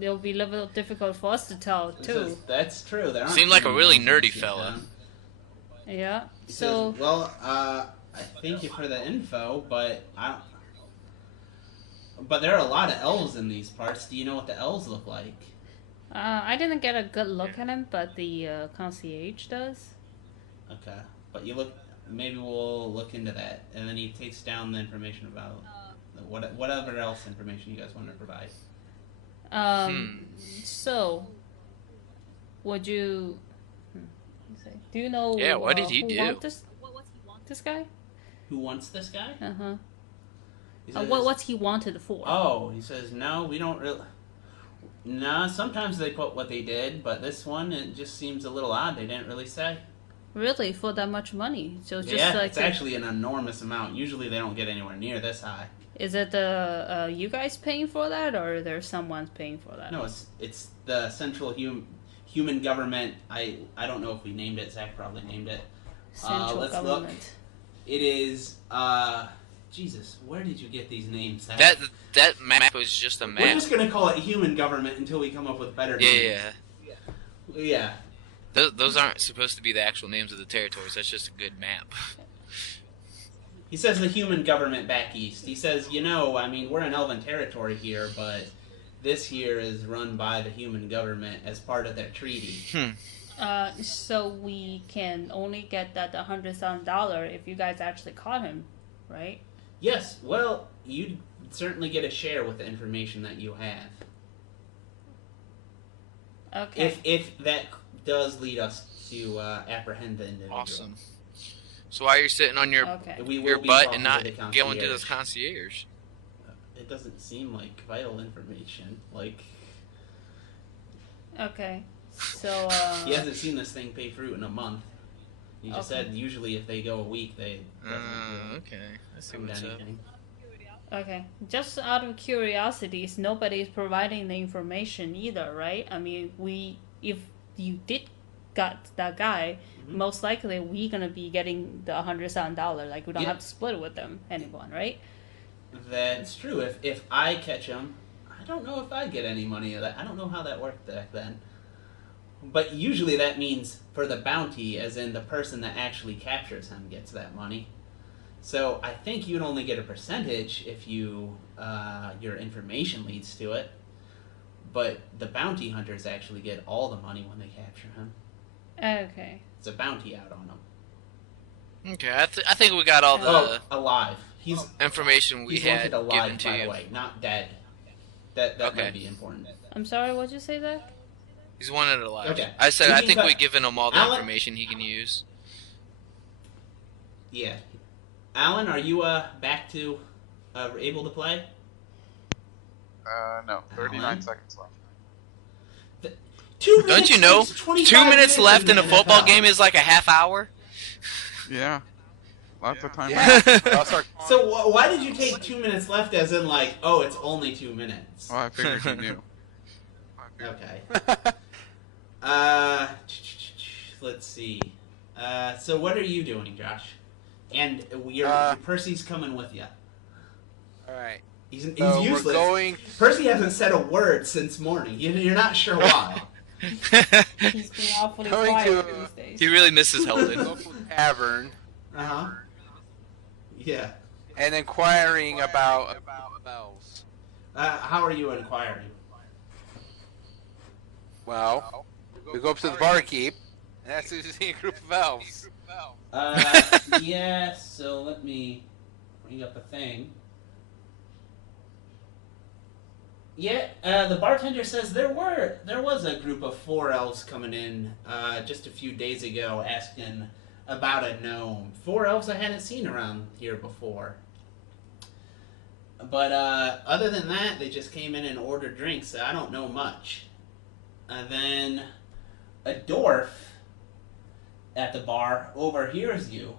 it'll be a little difficult for us to tell He too. says, that's true. There aren't Seemed too like a many really gnomes in nerdy this here fella. town. Yeah. He So says, well, I thank you for the info, but but there are a lot of elves in these parts. Do you know what the elves look like? I didn't get a good look at him, but the concierge does. Okay, but maybe we'll look into that, and then he takes down the information about whatever else information you guys want to provide. So would you? Do you know? Yeah, what did he who do? want this guy? Who wants this guy? He says, What's he wanted for? Oh, he says, no, we don't really. No, sometimes they put what they did, but this one, it just seems a little odd. They didn't really say. Really, for that much money? So it's Yeah, just like it's actually an enormous amount. Usually they don't get anywhere near this high. Is it you guys paying for that, or there's someone paying for that? No, it's the central human government. I don't know if we named it. Zach probably named it. Central Let's government. look. It is. Jesus, where did you get these names? Zach? That map was just a map. We're just gonna call it human government until we come up with better names. Yeah. Those aren't supposed to be the actual names of the territories. That's just a good map. He says the human government back east. He says, I mean, we're in Elven territory here, but this here is run by the human government as part of their treaty. So we can only get that $100,000 if you guys actually caught him, right? Yes, well, you'd certainly get a share with the information that you have. Okay. If that does lead us to apprehend the individual. Awesome. So while you're sitting on your We will your be butt talking and to not the going to concierge. this concierge. It doesn't seem like vital information. Like, Okay. So he hasn't seen this thing pay fruit in a month. He just Okay. said usually if they go a week, they Okay. Let's see come to what's up. anything. Okay, just out of curiosity, nobody's providing the information either, right? I mean, if you did got that guy, most likely we gonna be getting the $100,000. Like we don't Yeah. have to split it with anyone, right? That's true. If I catch him, I don't know if I get any money of that. I don't know how that worked back then. But usually that means for the bounty, as in the person that actually captures him gets that money. So I think you'd only get a percentage if your information leads to it. But the bounty hunters actually get all the money when they capture him. Okay. It's a bounty out on him. Okay, I think we got all the alive. He's information we he's had wanted alive, given to by you. the way, not dead. That Okay. might be important. I'm sorry, what'd you say, Zach? He's wanted alive. Okay. I said We I can think cut- we've given him all the Alan- information he can use. Yeah. Alan, are you back to able to play? No. 39 Alan? seconds left. 2 minutes Don't you know? makes 25 2 minutes left in a the football NFL. game is like a half hour. Yeah. Lots of time Yeah. left. I'll start. So why did you take 2 minutes left as in like, oh, it's only 2 minutes? Well, I figured you knew. Okay. Let's see. So what are you doing, Josh? And Percy's coming with you. All right. He's So useless. we're going. Percy hasn't said a word since morning. You're not sure why. He's being awfully Going quiet to- these days. He really misses Helden. Local tavern Uh-huh. Yeah. and inquiring about bells. How are you inquiring? Well, we go up to the barkeep, and that's usually a group of elves. Yeah, so let me bring up a thing. Yeah, the bartender says there was a group of 4 elves coming in just a few days ago asking about a gnome. 4 elves I hadn't seen around here before. But other than that, they just came in and ordered drinks, so I don't know much. And then a dwarf at the bar overhears you.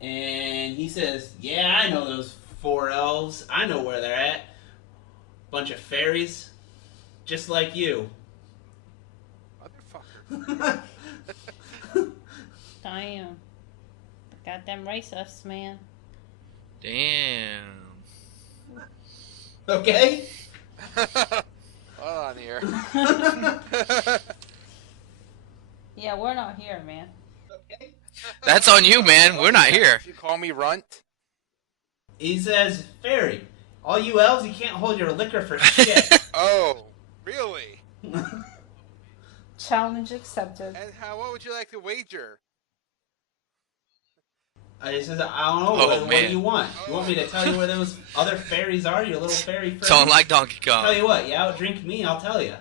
And he says, yeah, I know those 4 elves. I know where they're at. Bunch of fairies. Just like you. Motherfucker. Damn. Goddamn racists, man. Damn. Okay? Hold on here. Yeah, we're not here, man. Okay. That's on you, man. We're not here. You call me runt? He says, Fairy, all you elves, you can't hold your liquor for shit. Oh, really? Challenge accepted. And what would you like to wager? He says, I don't know, Oh, what do man. you want? You want me to tell you where those other fairies are, your little fairy friends? Sound like Donkey Tell Kong. you what, you outdrink me, I'll tell you.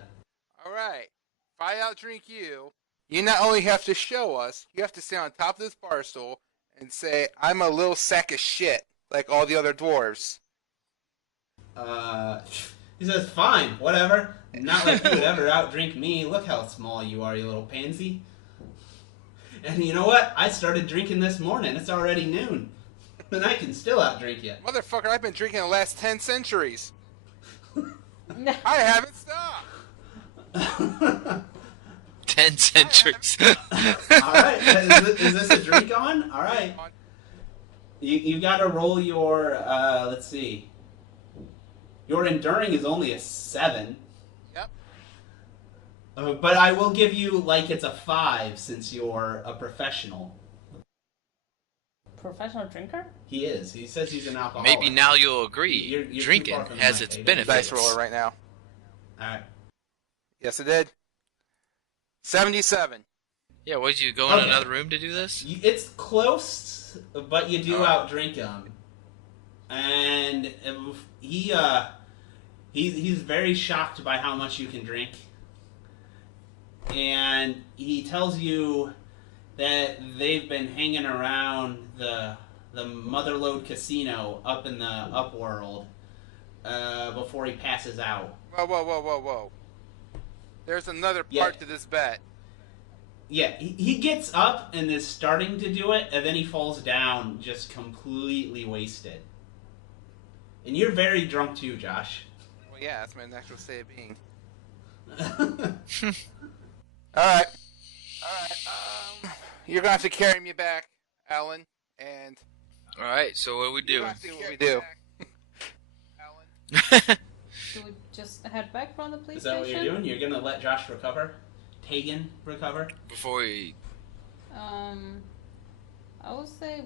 All right. If I outdrink you, you not only have to show us, you have to stand on top of this bar stool and say, I'm a little sack of shit, like all the other dwarves. He says, fine, whatever. Not like you would ever outdrink me. Look how small you are, you little pansy. And you know what? I started drinking this morning. It's already noon. And I can still outdrink you. Motherfucker, I've been drinking the last 10 centuries. I haven't stopped. 10 centuries. Alright, is this a drink on? Alright. You gotta roll your, let's see. Your enduring is only a 7. Yep. But I will give you, like, it's a 5 since you're a professional. Professional drinker? He is. He says he's an alcoholic. Maybe now you'll agree. You're too Drinking far from has my its table. benefits. Dice roller right now. Alright. Yes, it did. 77. Yeah, what, did you go in Okay. another room to do this? It's close, but you do Oh. outdrink him. And he's very shocked by how much you can drink. And he tells you that they've been hanging around the Motherlode Casino up in the Upworld before he passes out. Whoa. There's another part Yeah. to this bet. Yeah, he gets up and is starting to do it, and then he falls down just completely wasted. And you're very drunk too, Josh. Well, yeah, that's my natural state of being. Alright. You're gonna have to carry me back, Alan, and Alright, so what do we do? we'll see what we do. Do we just head back from the police Is that what you're station? doing? You're gonna let Josh recover? Tegan recover? Before we... I would say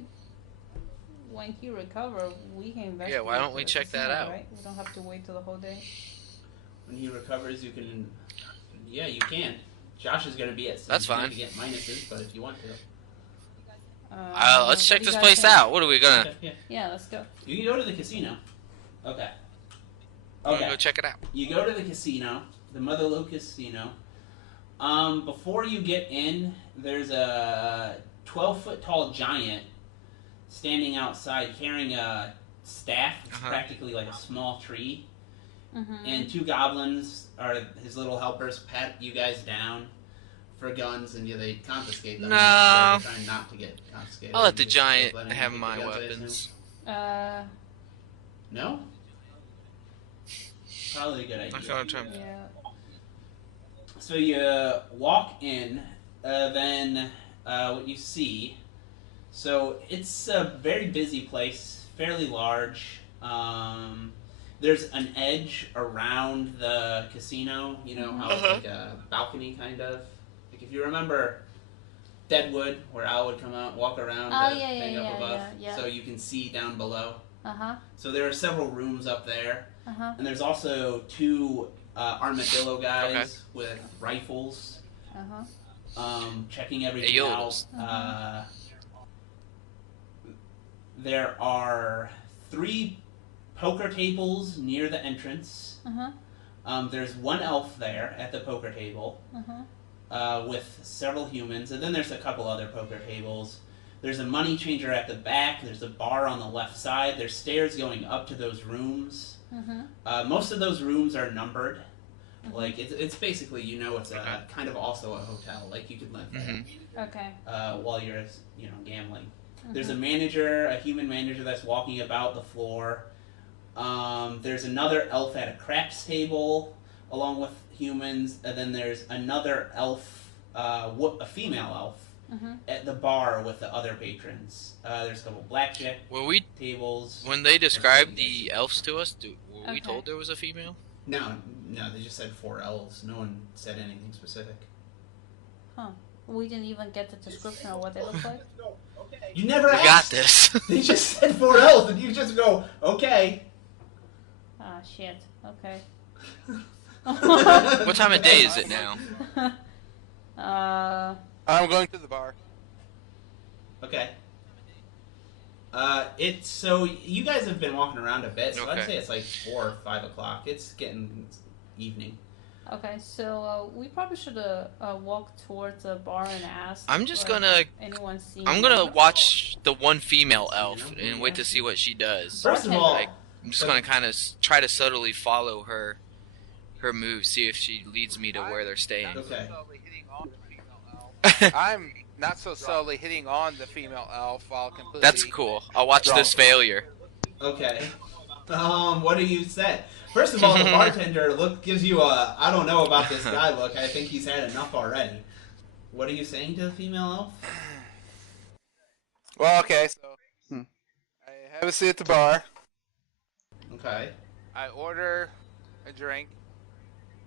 when he recover, we can investigate. Yeah, why don't we the check that casino, out? Right? We don't have to wait till the whole day. When he recovers, you can... Yeah, you can. Josh is gonna be at some That's fine. significant minuses, but if you want to... let's what check do this you guys place think? out. What are we gonna... Okay, yeah. Yeah, let's go. You can go to the casino. Okay. We're Okay. gonna go check it out. You go to the casino, the Motherlode Casino. Before you get in, there's a 12-foot tall giant standing outside carrying a staff. It's practically like a small tree. Mm-hmm. And 2 goblins are his little helpers, pat you guys down for guns, and they confiscate them. No. They're trying not to get confiscated. I'll let the Just giant let 'em have take my the guns, I weapons. assume. No? Probably a good idea. I'm trying to... Yeah. So you walk in, then what you see, so it's a very busy place, fairly large. There's an edge around the casino, you know, how it's like a balcony kind of. Like if you remember Deadwood, where Al would come out, walk around, hang up above, so you can see down below. Uh-huh. So there are several rooms up there. Uh-huh. And there's also 2 armadillo guys with rifles, checking everything Ayos. out. There are 3 poker tables near the entrance. There's 1 elf there at the poker table with several humans, and then there's a couple other poker tables. There's a money changer at the back. There's a bar on the left side. There's stairs going up to those rooms. Most of those rooms are numbered. Like it's basically, you know, it's a kind of also a hotel. Like you could live there Okay. while you're, you know, gambling. There's a manager, a human manager that's walking about the floor. There's another elf at a craps table along with humans, and then there's another elf, a female elf, at the bar with the other patrons. There's a couple blackjack tables. When they described the elves to us, were we Okay. told there was a female? No, they just said 4 elves. No one said anything specific. Huh. We didn't even get the description of what they look like. You never We asked. got this. They just said 4 elves, and you just go, okay. Ah, shit. Okay. What time of day is it now? I'm going to the bar. Okay. It's so you guys have been walking around a bit, so I'd Okay. say it's like 4 or 5 o'clock. It's getting evening. Okay, so we probably should walk towards the bar and ask. I'm just like, gonna. anyone seen I'm gonna her? watch the one female elf and wait to see what she does. First of Okay. all, Like, I'm just gonna kind of try to subtly follow her moves, see if she leads me to where they're staying. okay. I'm not so subtly hitting on the female elf while completely. That's cool. I'll watch this failure. Okay. What do you say? First of all, the bartender gives you a I don't know about this guy look. I think he's had enough already. What are you saying to the female elf? Well, okay, so I have a seat at the bar. Okay. I order a drink,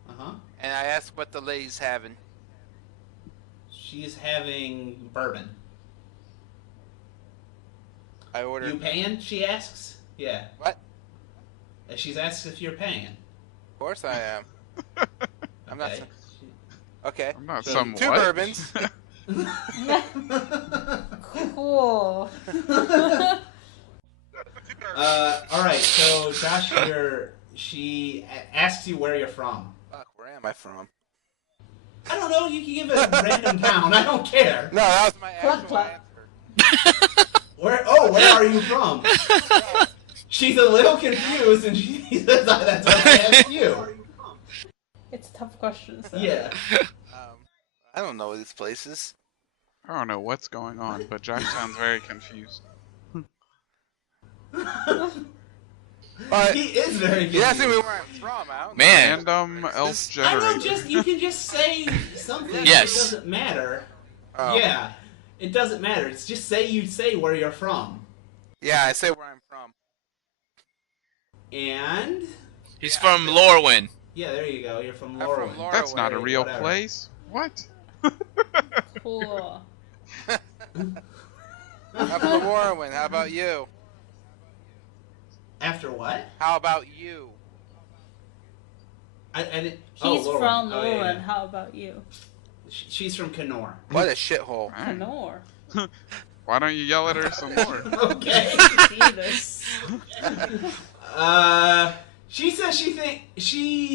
Uh-huh. and I ask what the lady's having. She's having bourbon. I order. You paying? She asks. Yeah. What? And she's asked if you're paying. Of course I am. I'm not. Okay. Okay. I'm not So, some 2 what? bourbons. Cool. All right. So Josh, she asks you where you're from. Fuck, where am I from? I don't know. You can give it a random town. I don't care. No, that was my Clap, actual clap. answer. Where? Oh, where are you from? She's a little confused, and she says, "That's why I asked you." It's a tough question. So. Yeah. I don't know these places. I don't know what's going on, but Josh sounds very confused. But He is very you asked me confused. where I'm from. I don't Man. Random elf I know. generator. You can just say something. Yes. It doesn't matter. Oh. Yeah. It doesn't matter. It's just say where you're from. Yeah, I say where I'm from. And He's from Lorwyn. yeah, there you go. You're from I'm Laurel. from Laurel. That's not a Whatever. real place. What? Cool. I'm from Warwin. How about you? After what? How about you? I didn't. He's Laurel. from Oh, yeah, Lauren. yeah. How about you? She's from Kenor. What a shithole. Alright. Kenor. Why don't you yell at her some more? Okay. See this. She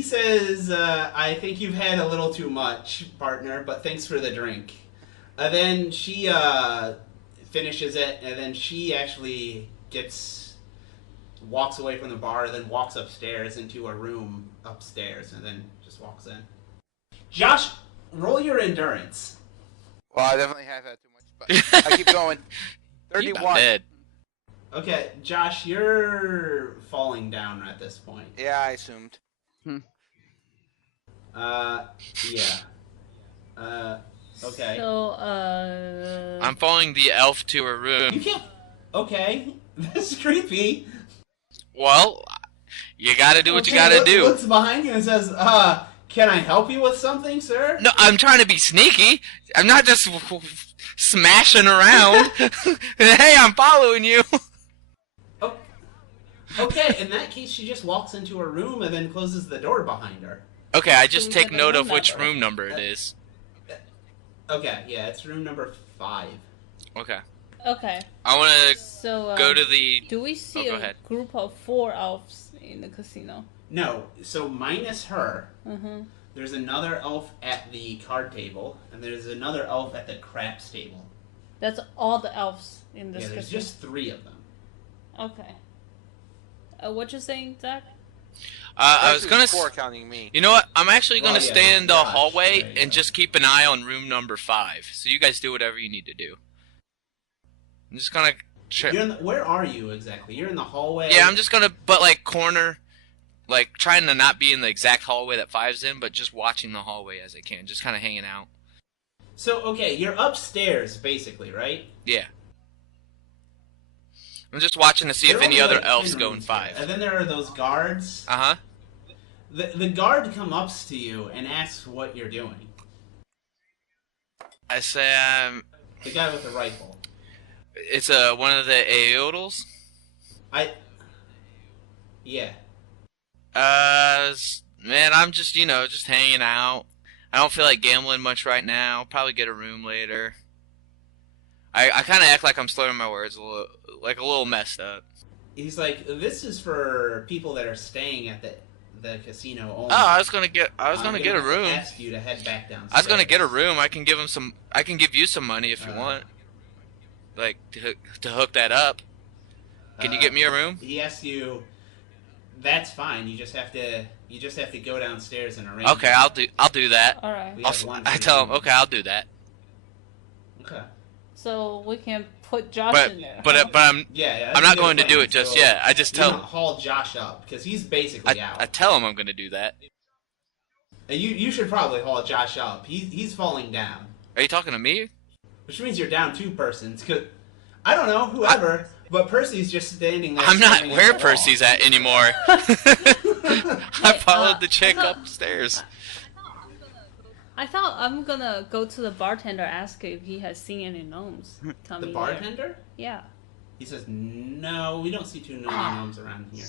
says I think you've had a little too much, partner, but thanks for the drink. Then she finishes it, and then she actually walks away from the bar, and then walks upstairs into a room upstairs, and then just walks in. Josh, roll your endurance. Well, I definitely have had too much, but I keep going. He about 31. dead. Okay, Josh, you're falling down at this point. Yeah, I assumed. Yeah. Okay. So, I'm following the elf to her room. You can't. Okay, this is creepy. Well, you gotta do what you Okay, gotta do. Looks behind you and says, can I help you with something, sir?" No, I'm trying to be sneaky. I'm not just smashing around. Hey, I'm following you. Oh, okay, in that case, she just walks into her room and then closes the door behind her. Okay, I just we take have a note room of which number. room number it is. Okay, yeah, it's room number 5. Okay. okay. I want to So, go to the... do we see go a ahead. group of 4 elves in the casino? No, so minus her, Mm-hmm. there's another elf at the card table, and there's another elf at the craps table. That's all the elves in this Yeah, there's casino. just 3 of them. Okay. What you saying, Zach? I was going to... 4 counting me. You know what? I'm actually Well, going to yeah, stay in the gosh, hallway there you and go. just keep an eye on room number 5. So you guys do whatever you need to do. I'm just going to... Where are you exactly? You're in the hallway? Yeah, I'm just going to... But, like, corner... Like, trying to not be in the exact hallway that 5's in, but just watching the hallway as I can. Just kind of hanging out. So, okay, you're upstairs, basically, right? Yeah. I'm just watching to see There if are any only, other like, elves 10 go in rooms here. 5. And then there are those guards. Uh-huh. The guard come up to you and asks what you're doing. I say, The guy with the rifle. it's one of the Aeodals. Yeah. Man, I'm just, just hanging out. I don't feel like gambling much right now. Probably get a room later. I kind of act like I'm slurring my words a little messed up. He's like, this is for people that are staying at the casino only. Oh, I was gonna get a room. Ask you to head back downstairs. I was gonna get a room. I can give you some money if you want. Like to hook that up. Can you get me a room? He asks you. That's fine. You just have to go downstairs and arrange. Okay, I'll do that. All right. I tell him, okay, I'll do that. Okay. So we can put Josh in there. But I'm Yeah. I'm not going to do it just yet. I just tell him. Haul Josh up because he's basically out. I tell him I'm going to do that. You should probably haul Josh up. He's falling down. Are you talking to me? Which means you're down 2 persons. I don't know, whoever, but Percy's just standing there. I'm not staring where at the wall. Percy's at anymore. I followed the chick upstairs. I thought I'm gonna go to the bartender, ask if he has seen any gnomes coming. The bartender? Yeah. He says, no, we don't see too many gnomes around here.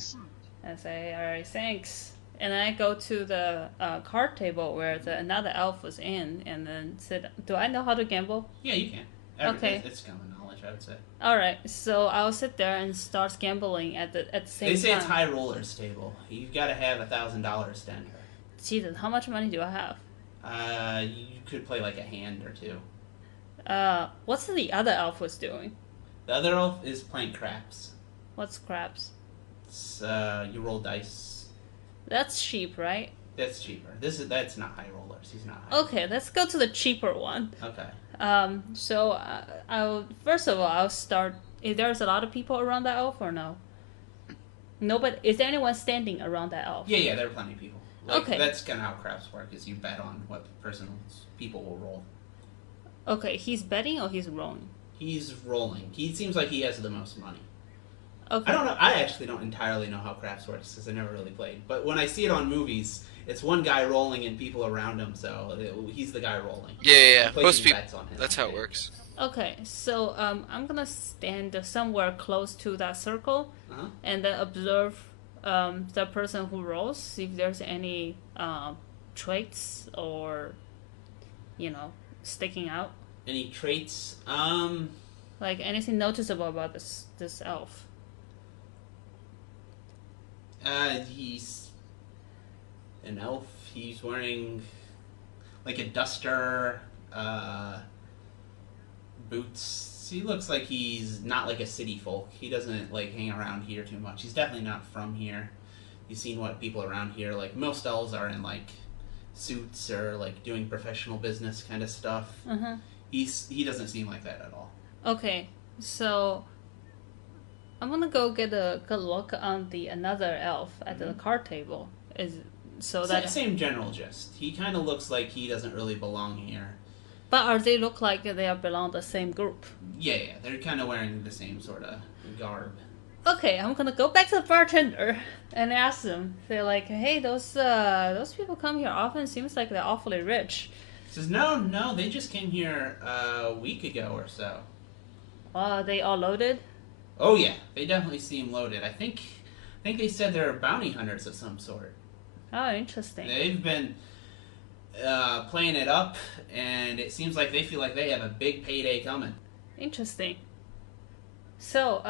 I say, alright, thanks. And I go to the card table where another elf was in, and then said, do I know how to gamble? Yeah, you can. Okay. It's common knowledge, I would say. Alright, so I'll sit there and start gambling at the same time. They say it's high rollers table. You've got to have $1,000 stand. Jesus, how much money do I have? You could play like a hand or 2. What's the other elf was doing? The other elf is playing craps. What's craps? It's, you roll dice. That's cheap, right? That's cheaper. That's not high rollers. He's not high. Okay, let's go to the cheaper one. Okay. So first of all, I'll start. Is there's a lot of people around that elf or no? Nobody. Is there anyone standing around that elf? Yeah, there are plenty of people. Okay. That's kind of how craps work. Is you bet on what people will roll. Okay, he's betting or he's rolling? He's rolling. He seems like he has the most money. Okay. I don't know. I actually don't entirely know how craps works because I never really played. But when I see it on movies, it's one guy rolling and people around him, so he's the guy rolling. Yeah. I'm Most people. bets on him. That's how it works. Okay, so I'm gonna stand somewhere close to that circle, and then observe the person who rolls, see if there's any traits or, sticking out. Any traits? Like anything noticeable about this elf. He's an elf. He's wearing like a duster, boots. He looks like he's not like a city folk. He doesn't like hang around here too much. He's definitely not from here. You've seen what people around here like. Most elves are in like suits or like doing professional business kind of stuff. He doesn't seem like that at all. Okay, so I'm gonna go get a good look on another elf at the card table. Same general gist. He kind of looks like he doesn't really belong here. But are they look like they belong to the same group? Yeah, they're kind of wearing the same sort of garb. Okay, I'm gonna go back to the bartender and ask them. They're like, "Hey, those people come here often. Seems like they're awfully rich." He says, "No, they just came here a week ago or so." Are they all loaded? Oh yeah, they definitely seem loaded. I think they said they're bounty hunters of some sort. Oh, interesting. They've been playing it up, and it seems like they feel like they have a big payday coming. Interesting. So,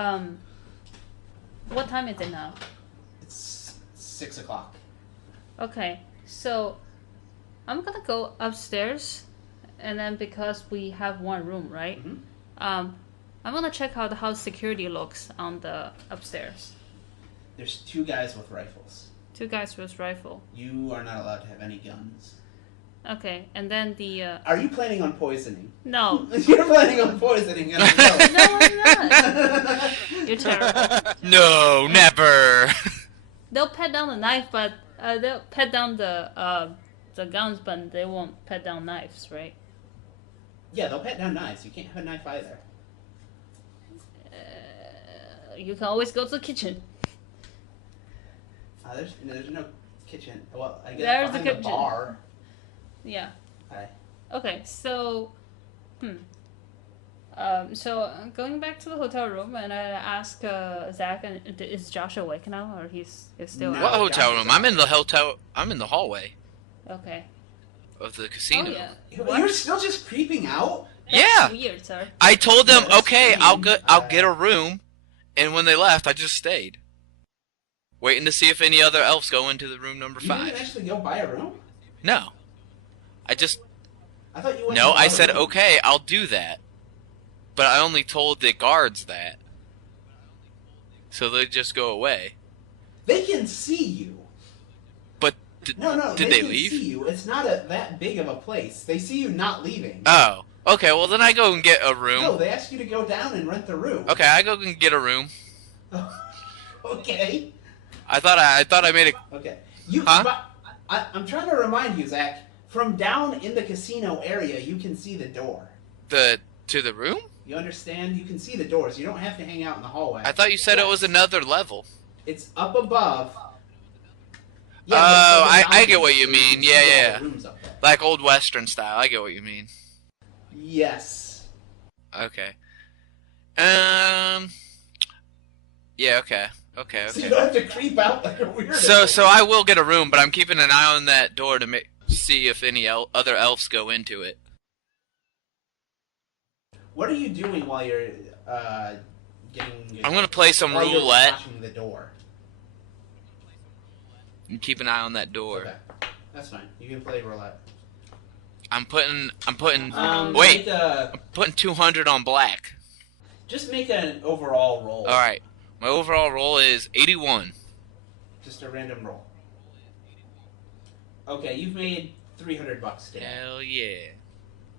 what time is it now? It's 6 o'clock. Okay, so I'm gonna go upstairs, and then because we have one room, right? I'm gonna check out how security looks on the upstairs. There's 2 guys with rifles. 2 guys with rifle. You are not allowed to have any guns. Okay, and then Are you planning on poisoning? No. You're planning on poisoning. No, I'm not. You're terrible. No, never. They'll pet down the knife, but they'll pet down the guns, but they won't pet down knives, right? Yeah, they'll pat down knives. You can't have a knife either. You can always go to the kitchen. There's no kitchen. Well, I guess There's behind a the kitchen. bar. Yeah. Hi. Okay, so, so going back to the hotel room, and I ask Zach, is Josh awake now, or he's still No. out? What hotel Josh is room? I'm out. in the hotel. I'm in the hallway Okay. of the casino. Oh yeah. You're still just creeping out? Yeah. That's weird, sir. I told them, Yeah, that's okay, strange. I'll get a room, and when they left, I just stayed, waiting to see if any other elves go into the room number You 5. didn't actually go buy a room? No, I just I thought you went no. to I buy a said room. okay, I'll do that, but I only told the guards that, so they just go away. They can see you. But No, did they they can leave? see you. It's not that big of a place. They see you not leaving. Oh, okay. Well, then I go and get a room. No, they ask you to go down and rent the room. Okay, I go and get a room. Okay. I thought I made it. Okay. Huh? But I'm trying to remind you, Zach. From down in the casino area, you can see the door. To the room? You understand? You can see the doors. You don't have to hang out in the hallway. I thought you said it Yes. was another level. It's up above. Oh, but I it's get what you so mean. can see Yeah, all the yeah. rooms up there. Like old Western style. I get what you mean. Yes. Okay. Yeah. Okay. So you don't have to creep out like a weirdo. So I will get a room, but I'm keeping an eye on that door to see if any other elves go into it. What are you doing while you're getting? I'm gonna play some while you're roulette watching the door. and keep an eye on that door. Okay, that's fine. You can play roulette. I'm putting. Make Wait. a, I'm putting 200 on black. just make an overall roll. All right. My overall roll is 81. Just a random roll. Okay, you've made $300 today. Hell yeah.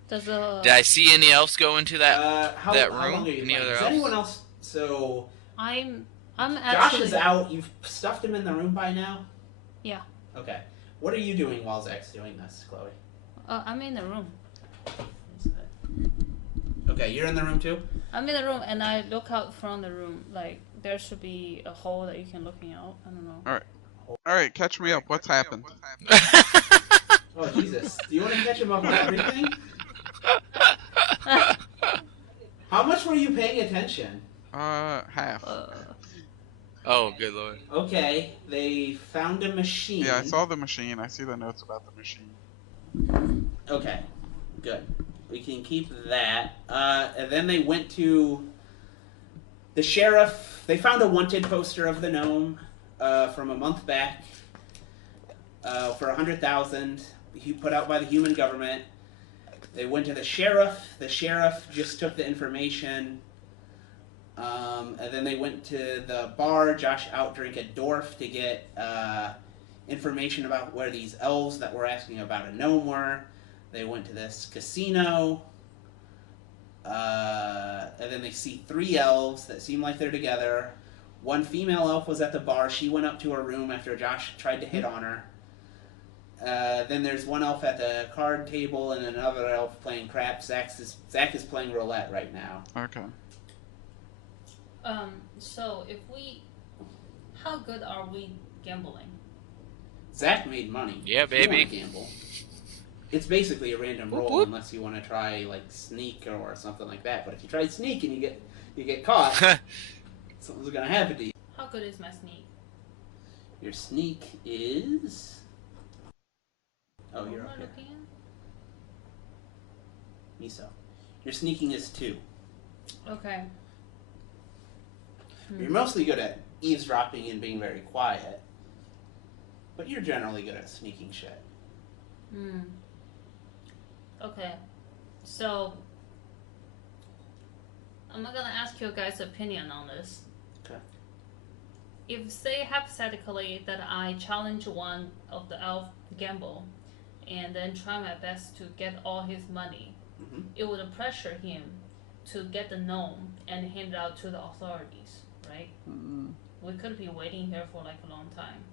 Does Did I see any else go into that? How that long room? are you Any playing? other Is elves? anyone else? So I'm Josh actually. is out. You've stuffed him in the room by now. Yeah. Okay. What are you doing while Zach's doing this, Chloe? I'm in the room. Okay, you're in the room too? I'm in the room, and I look out from the room. Like there should be a hole that you can looking out. I don't know. Alright, catch me up. What's happened? Oh, Jesus. Do you want to catch him up on everything? How much were you paying attention? Half. Oh, good lord. Okay, they found a machine. Yeah, I saw the machine. I see the notes about the machine. Okay, good. We can keep that. And then they went to the sheriff. They found a wanted poster of the gnome from a month back for $100,000. He put out by the human government. They went to the sheriff. The sheriff just took the information. And then they went to the bar. Josh outdrank a dwarf to get information about where these elves that were asking about a gnome were. They went to this casino. And then they see 3 elves that seem like they're together. One female elf was at the bar. She went up to her room after Josh tried to hit on her. Then there's one elf at the card table and another elf playing craps. Zach is playing roulette right now. Okay. So how good are we gambling? Zach made money. Yeah, If you wanna baby. gamble. It's basically a random roll whoop. unless you want to try like sneak or something like that. But if you try sneak and you get caught, something's gonna happen to you. How good is my sneak? Your sneak is. Oh, you're up here. Looking Miso. Your sneaking is 2. at? Okay. You're mostly good at eavesdropping and being very quiet, but you're generally good at sneaking shit. Okay. So I'm not gonna ask your guys' opinion on this. Okay. If say hypothetically that I challenge one of the elf gamble and then try my best to get all his money, Mhm. it would pressure him to get the gnome and hand it out to the authorities, right? We could be waiting here for like a long time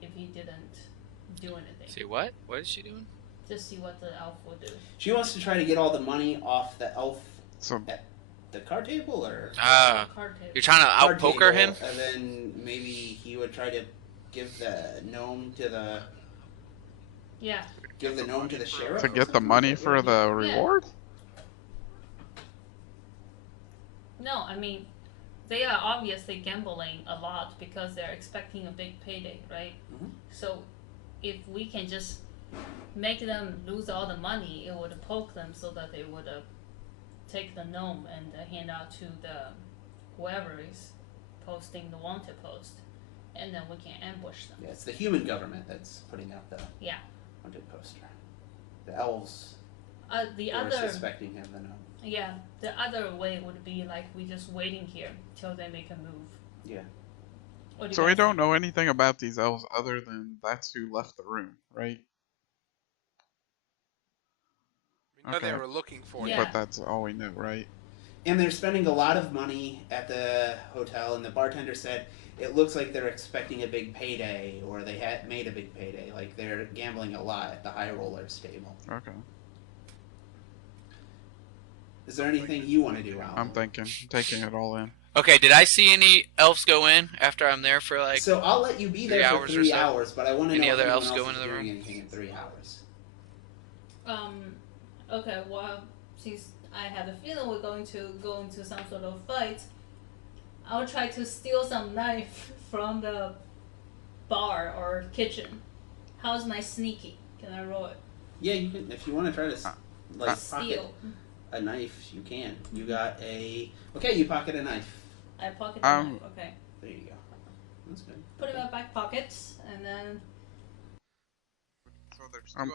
if he didn't do anything. See what? What is she doing? Just see what the elf will do. She wants to try to get all the money off the elf So at the card table, or Card table. You're trying to card out-poker table, him? and then maybe he would try to give the gnome to the Yeah. give the gnome to the sheriff to or get the something? money Like, for what do the reward? No, I mean, they are obviously gambling a lot because they're expecting a big payday, right? Mhm. So, if we can just make them lose all the money, it would poke them so that they would take the gnome and hand out to the whoever is posting the wanted post, and then we can ambush them. Yeah, it's the human government that's putting out the Yeah. wanted poster. The elves The who are other, suspecting him, the gnome. yeah, the other way would be like we just waiting here till they make a move. Yeah. What do you So we guys don't think? know anything about these elves other than that's who left the room, right? We know they Okay. were looking for Yeah. you. But that's all we know, right? And they're spending a lot of money at the hotel, and the bartender said it looks like they're expecting a big payday, or they had made a big payday. Like they're gambling a lot at the high rollers table. Okay. Is there anything you want to do, Alan? I'm thinking, taking it all in. Okay, did I see any elves go in after I'm there for like... So I'll let you be 3 there for hours or 3 so? hours, but I want to know Any if other anyone elves else go is into the doing room? anything in 3 hours. Okay, well, since I have a feeling we're going to go into some sort of fight, I'll try to steal some knife from the bar or kitchen. How's my sneaky? Can I roll it? Yeah, you can. If you want to try to pocket Steal. a knife, you can. You got a. Okay, you pocket a knife. I pocket the knife, okay. There you go. That's good. Put it in my back pocket, and then...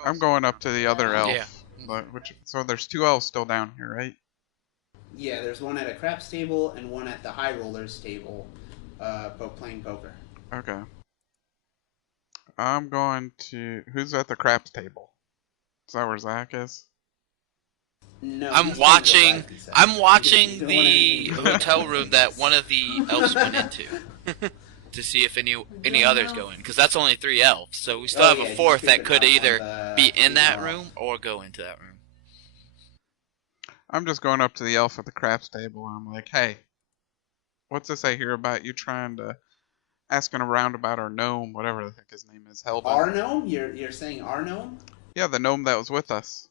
I'm going up to the other elf. Yeah. So there's 2 elves still down here, right? Yeah, there's one at a craps table and one at the high rollers table, playing poker. Okay. I'm going to... Who's at the craps table? Is that where Zach is? No, I'm he's watching. playing the life, he said. I'm He watching don't the want any- hotel room that one of the elves went into to see if any others go in, because that's only 3 elves. So we still Oh, have yeah, a he's 4th that creeping could up on either the be in that female room or go into that room. I'm just going up to the elf at the craps table and I'm like, hey, what's this I hear about you trying to... asking around about our gnome, whatever the heck his name is, Helden. Our gnome? You're saying our gnome? Yeah, the gnome that was with us.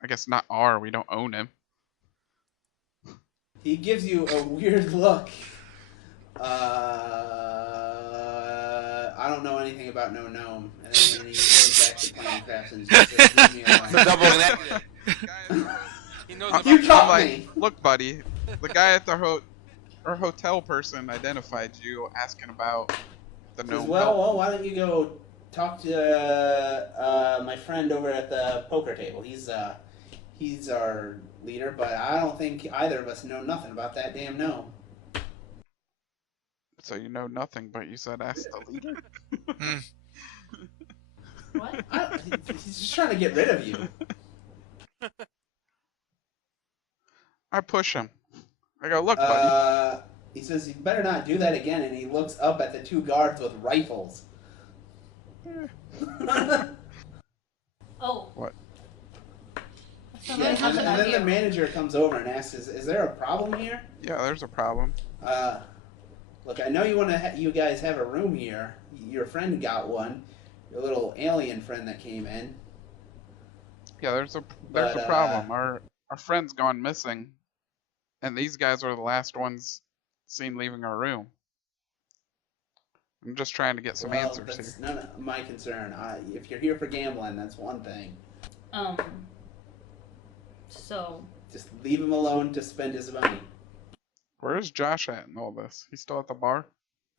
I guess not our, we don't own him. He gives you a weird look. I don't know anything about no gnome. And then he goes back to playing craps and just says, leave me alone. Double negative. He knows about You caught I'm like, me! look, buddy, the guy at the our hotel person identified you asking about the Says, gnome. well, why don't you go talk to my friend over at the poker table. He's our leader, but I don't think either of us know nothing about that damn gnome. So you know nothing, but you said ask the leader? What? He's just trying to get rid of you. I push him. I go, look, buddy. He says, you better not do that again, and he looks up at the 2 guards with rifles. Oh. What? Something Yeah, and happened out then the here. manager comes over and asks, is there a problem here? Yeah, there's a problem. Look, I know you want to. You guys have a room here. Your friend got one. Your little alien friend that came in. Yeah, there's a But, problem. Our friend's gone missing, and these guys are the last ones seen leaving our room. I'm just trying to get some answers That's here. none of my concern. If you're here for gambling, that's one thing. So, Just leave him alone to spend his money. Where's Josh at in all this? He's still at the bar?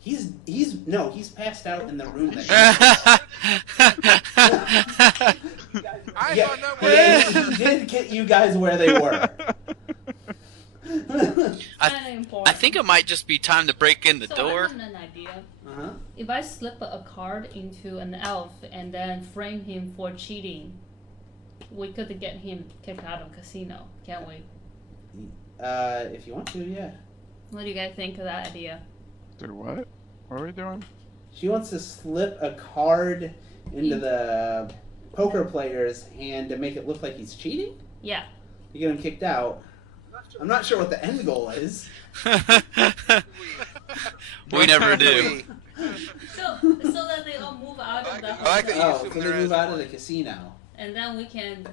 He's passed out in the room. That I yeah, don't know yeah, where. he did get you guys where they were. kinda important. I think it might just be time to break in the So door. I have an idea. Uh-huh. If I slip a card into an elf and then frame him for cheating, we could get him kicked out of casino, can't we? If you want to, yeah. What do you guys think of that idea? Do what? What are we doing? She wants to slip a card into the poker player's hand to make it look like he's cheating. Yeah. You get him kicked out. I'm not sure what the end goal is. We never do. So that they all move out of the I like that you Oh, assume so they there move is out of one. the casino. and then we can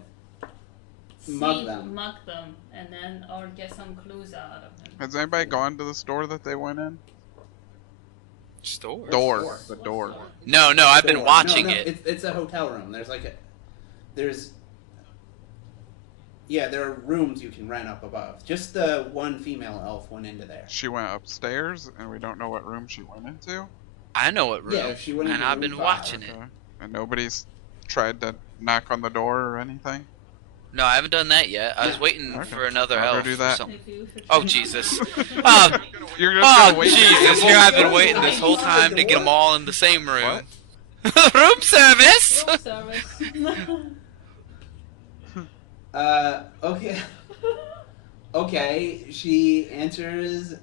Mug them. and then or get some clues out of them. Has anybody gone to the store that they went in? Store? Door. The door. No, I've been Door. watching No, it. It's a hotel room. There are rooms you can rent up above. Just the one female elf went into there. She went upstairs, and we don't know what room she went into. I know what room, Yeah, she went and into I've room been 5. watching it. Okay. And nobody's tried to knock on the door or anything? No, I haven't done that yet. I was waiting Okay. for another I'll go elf do or that. something. Maybe we should Oh, try- Jesus. You're just gonna wait. Jesus, here I've been waiting this whole time to get them all in the same room. Room service! Room service. Okay. Okay, she answers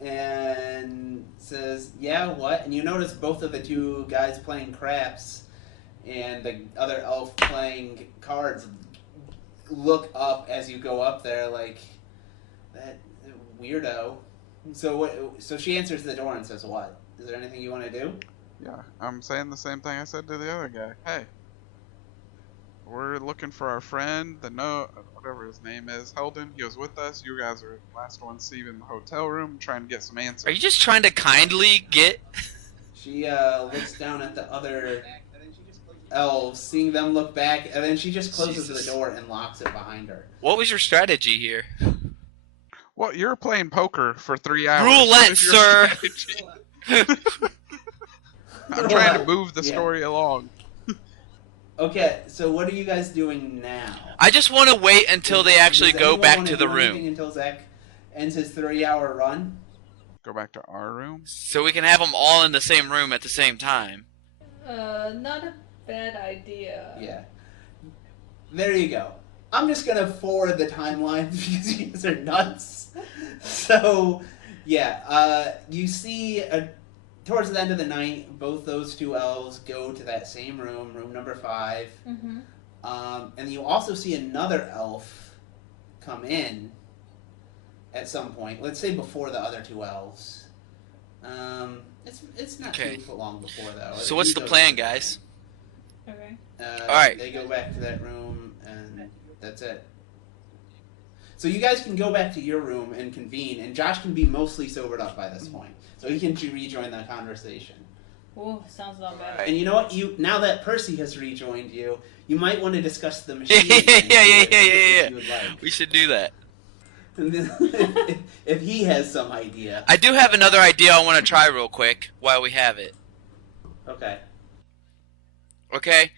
and says, yeah, what? And you notice both of the two guys playing craps and the other elf playing cards look up as you go up there like, that weirdo. So she answers the door and says, what? Is there anything you want to do? Yeah, I'm saying the same thing I said to the other guy. Hey, we're looking for our friend, whatever his name is, Helden. He was with us. You guys are the last ones to leave in the hotel room, trying to get some answers. Are you just trying to kindly get... She looks down at the other elves, seeing them look back, and then she just closes Jesus. the door and locks it behind her. What was your strategy here? Well, you're playing poker for 3 hours. Roulette, What is your sir. strategy? I'm trying to move the Yeah. story along. Okay, so what are you guys doing now? I just want to wait until they actually Does go anyone back wanna to the do anything room. until Zach ends his 3-hour run? Go back to our room. So we can have them all in the same room at the same time. Not a bad idea. Yeah. There you go. I'm just gonna forward the timeline because you guys are nuts. So, yeah, you see towards the end of the night, both those two elves go to that same room, room number 5. Mm-hmm. And you also see another elf come in at some point. Let's say before the other two elves. It's not Okay. too long before though. So what's the plan, guys? Okay. Alright. They go back to that room, and that's it. So you guys can go back to your room and convene, and Josh can be mostly sobered up by this point, so he can rejoin the conversation. Oh, sounds not bad. And you know what? Now that Percy has rejoined you, you might want to discuss the machine. Yeah. if you would like. We should do that. And then if he has some idea. I do have another idea I want to try real quick while we have it. Okay. Okay?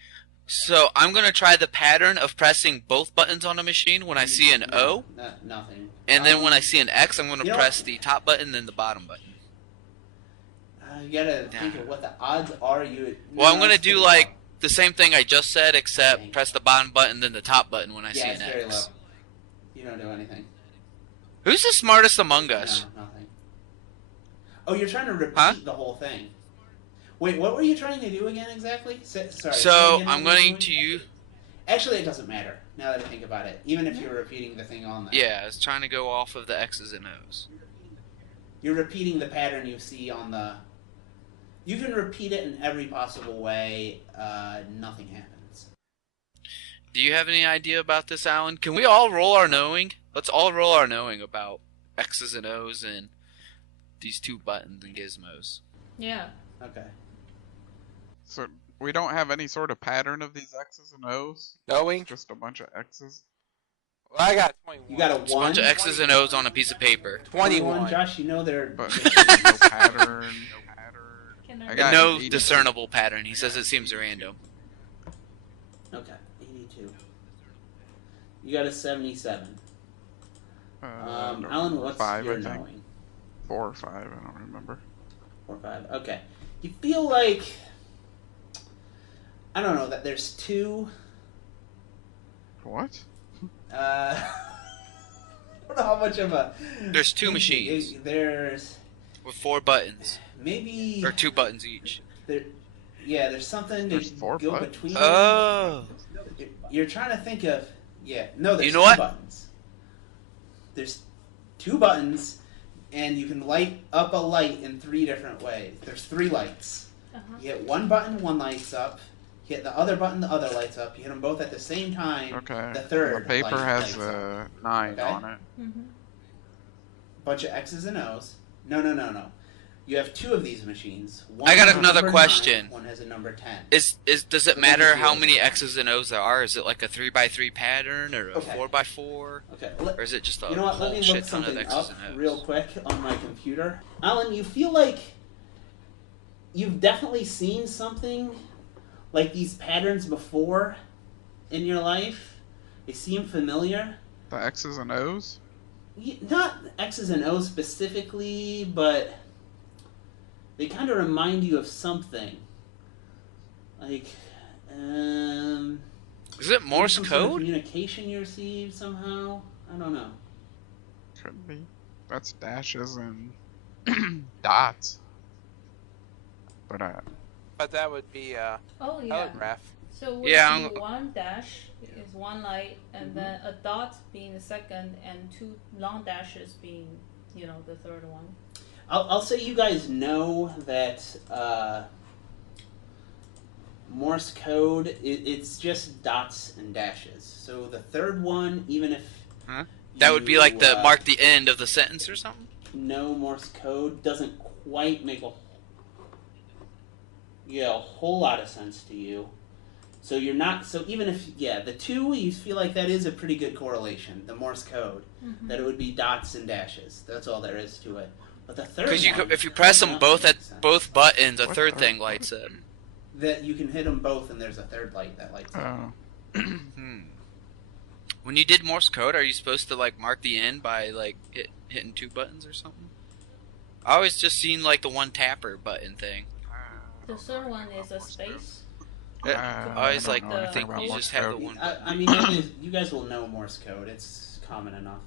So I'm going to try the pattern of pressing both buttons on a machine when I see an O. Nothing. And then when I see an X, I'm going you to know press what? the top button and then the bottom button. You gotta think of what the odds are. Well, I'm going to do like the same thing I just said, except press the bottom button then the top button when I see Yeah, an it's very X. low. You don't do anything. Who's the smartest among us? No, nothing. Oh, you're trying to repeat the whole thing. Wait, what were you trying to do again exactly? Sorry. say So again what I'm you were going doing? to use... Actually, it doesn't matter, now that I think about it. Even if you're repeating the thing on there. Yeah, I was trying to go off of the X's and O's. You're repeating the pattern you see on the... You can repeat it in every possible way. Nothing happens. Do you have any idea about this, Alan? Can we all roll our knowing? Let's all roll our knowing about X's and O's and these two buttons and gizmos. Yeah. Okay. So we don't have any sort of pattern of these X's and O's. Knowing? Just a bunch of X's. Well, I got 21. You got a It's a 1? bunch of X's and O's on a piece of paper. 21. Josh, you know they're... But no pattern. Can I got No an 82. discernible pattern. He says it seems random. Okay, 82. You got a 77. Alan, what's 5, your I think. knowing? 4 or 5, I don't remember. 4 or 5. Okay. You feel like... I don't know, that there's 2... What? I don't know how much of a... There's 2 machines There's... with 4 buttons. Maybe... Or 2 buttons each. There, Yeah, there's something to There's 4 go buttons. between them. Oh. You're trying to think of... Yeah, no, there's You know two what? buttons. There's 2 buttons, and you can light up a light in 3 different ways. There's 3 lights. You hit one button, one lights up. You hit the other button, the other lights up. You hit them both at the same time. Okay. The third The paper light has lights up. a 9 on it. Bunch of X's and O's. No. You have 2 of these machines. One I got has a another number question. 9, one has a number 10. Does it So matter maybe how zero. many X's and O's there are? Is it like a 3x3 pattern or a Okay. 4x4? Okay. Or is it just a You know what? Let whole me shit look ton of something X's up and O's? real quick on my computer. Alan, you feel like you've definitely seen something like these patterns before in your life? They seem familiar. The X's and O's? Not X's and O's specifically, but they kind of remind you of something. Like, Is it Morse some sort of code? communication you received somehow? I don't know. Could be. That's dashes and dots. But that would be Oh yeah. telegraph. So would Yeah, it be one dash is one light, and then a dot being the second, and 2 long dashes being, the third one. I'll say you guys know that Morse code, it's just dots and dashes. So the third one, even if Huh? That would be like the you, mark the end of the sentence or something? know Morse code, doesn't quite make a whole lot of sense to you. So you're not, so even if, the 2, you feel like that is a pretty good correlation, the Morse code, that it would be dots and dashes. That's all there is to it. But the third Because one, if you press them does not both make at sense. both buttons, a What third the thing fuck? lights up. That you can hit them both and there's a third light that lights up. Oh. When you did Morse code, are you supposed to like mark the end by like hitting 2 buttons or something? I always just seen like the one tapper button thing. The third one is a space. I always don't like know anything think about you Morse just have the code. one. I mean, you guys will know Morse code. It's common enough.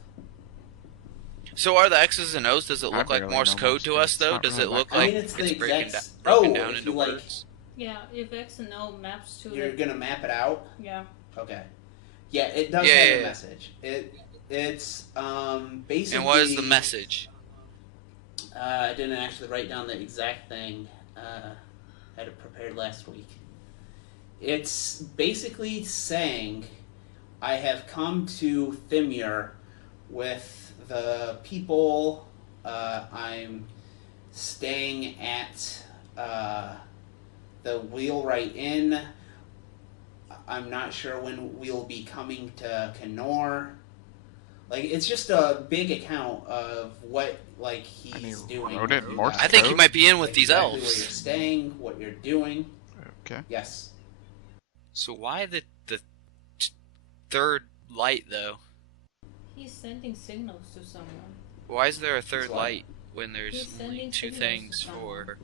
So are the X's and O's? Does it I look like barely Morse know code Morse to code. us It's though? not Does really it look I like mean, it's the broken exact- broken oh, down if into you like- words? Yeah, if X and O maps to You're the gonna map it out. yeah. Okay. Yeah, it does Yeah, have yeah, a yeah. message. It's basically. And what is the message? I didn't actually write down the exact thing. I had it prepared last week. It's basically saying, I have come to Thimir with the people I'm staying at the Wheelwright Inn. I'm not sure when we'll be coming to Kenor. Like, it's just a big account of what, like, And he's he doing. wrote it in Morse I think you code? might be in with Like, these exactly where you're elves. staying, what you're doing. Okay. Yes. So why the third light though? He's sending signals to someone. Why is there a third That's why. light when there's He's only sending 2 signals things to for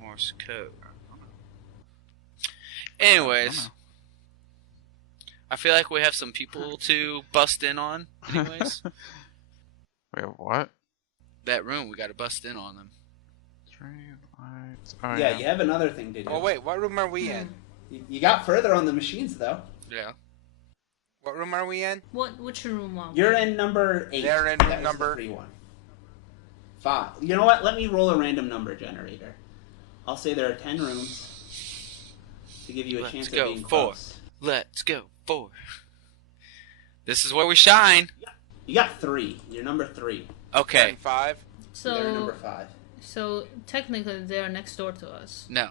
Morse code? Anyways, I feel like we have some people to bust in on. Anyways, Wait, what? that room we got to bust in on them. 3 lights. Oh, Yeah, you have another thing to do. Oh wait, what room are we in? You got further on the machines, though. Yeah. What room are we in? Which room are we? You're in number 8. They're in That was the number- free one. 5. You know what? Let me roll a random number generator. I'll say there are 10 rooms to give you a Let's chance go, of being 4. close. Let's go 4. This is where we shine. You got 3. You're number 3. Okay. And 5. They're number So 5. so technically they're next door to us. No.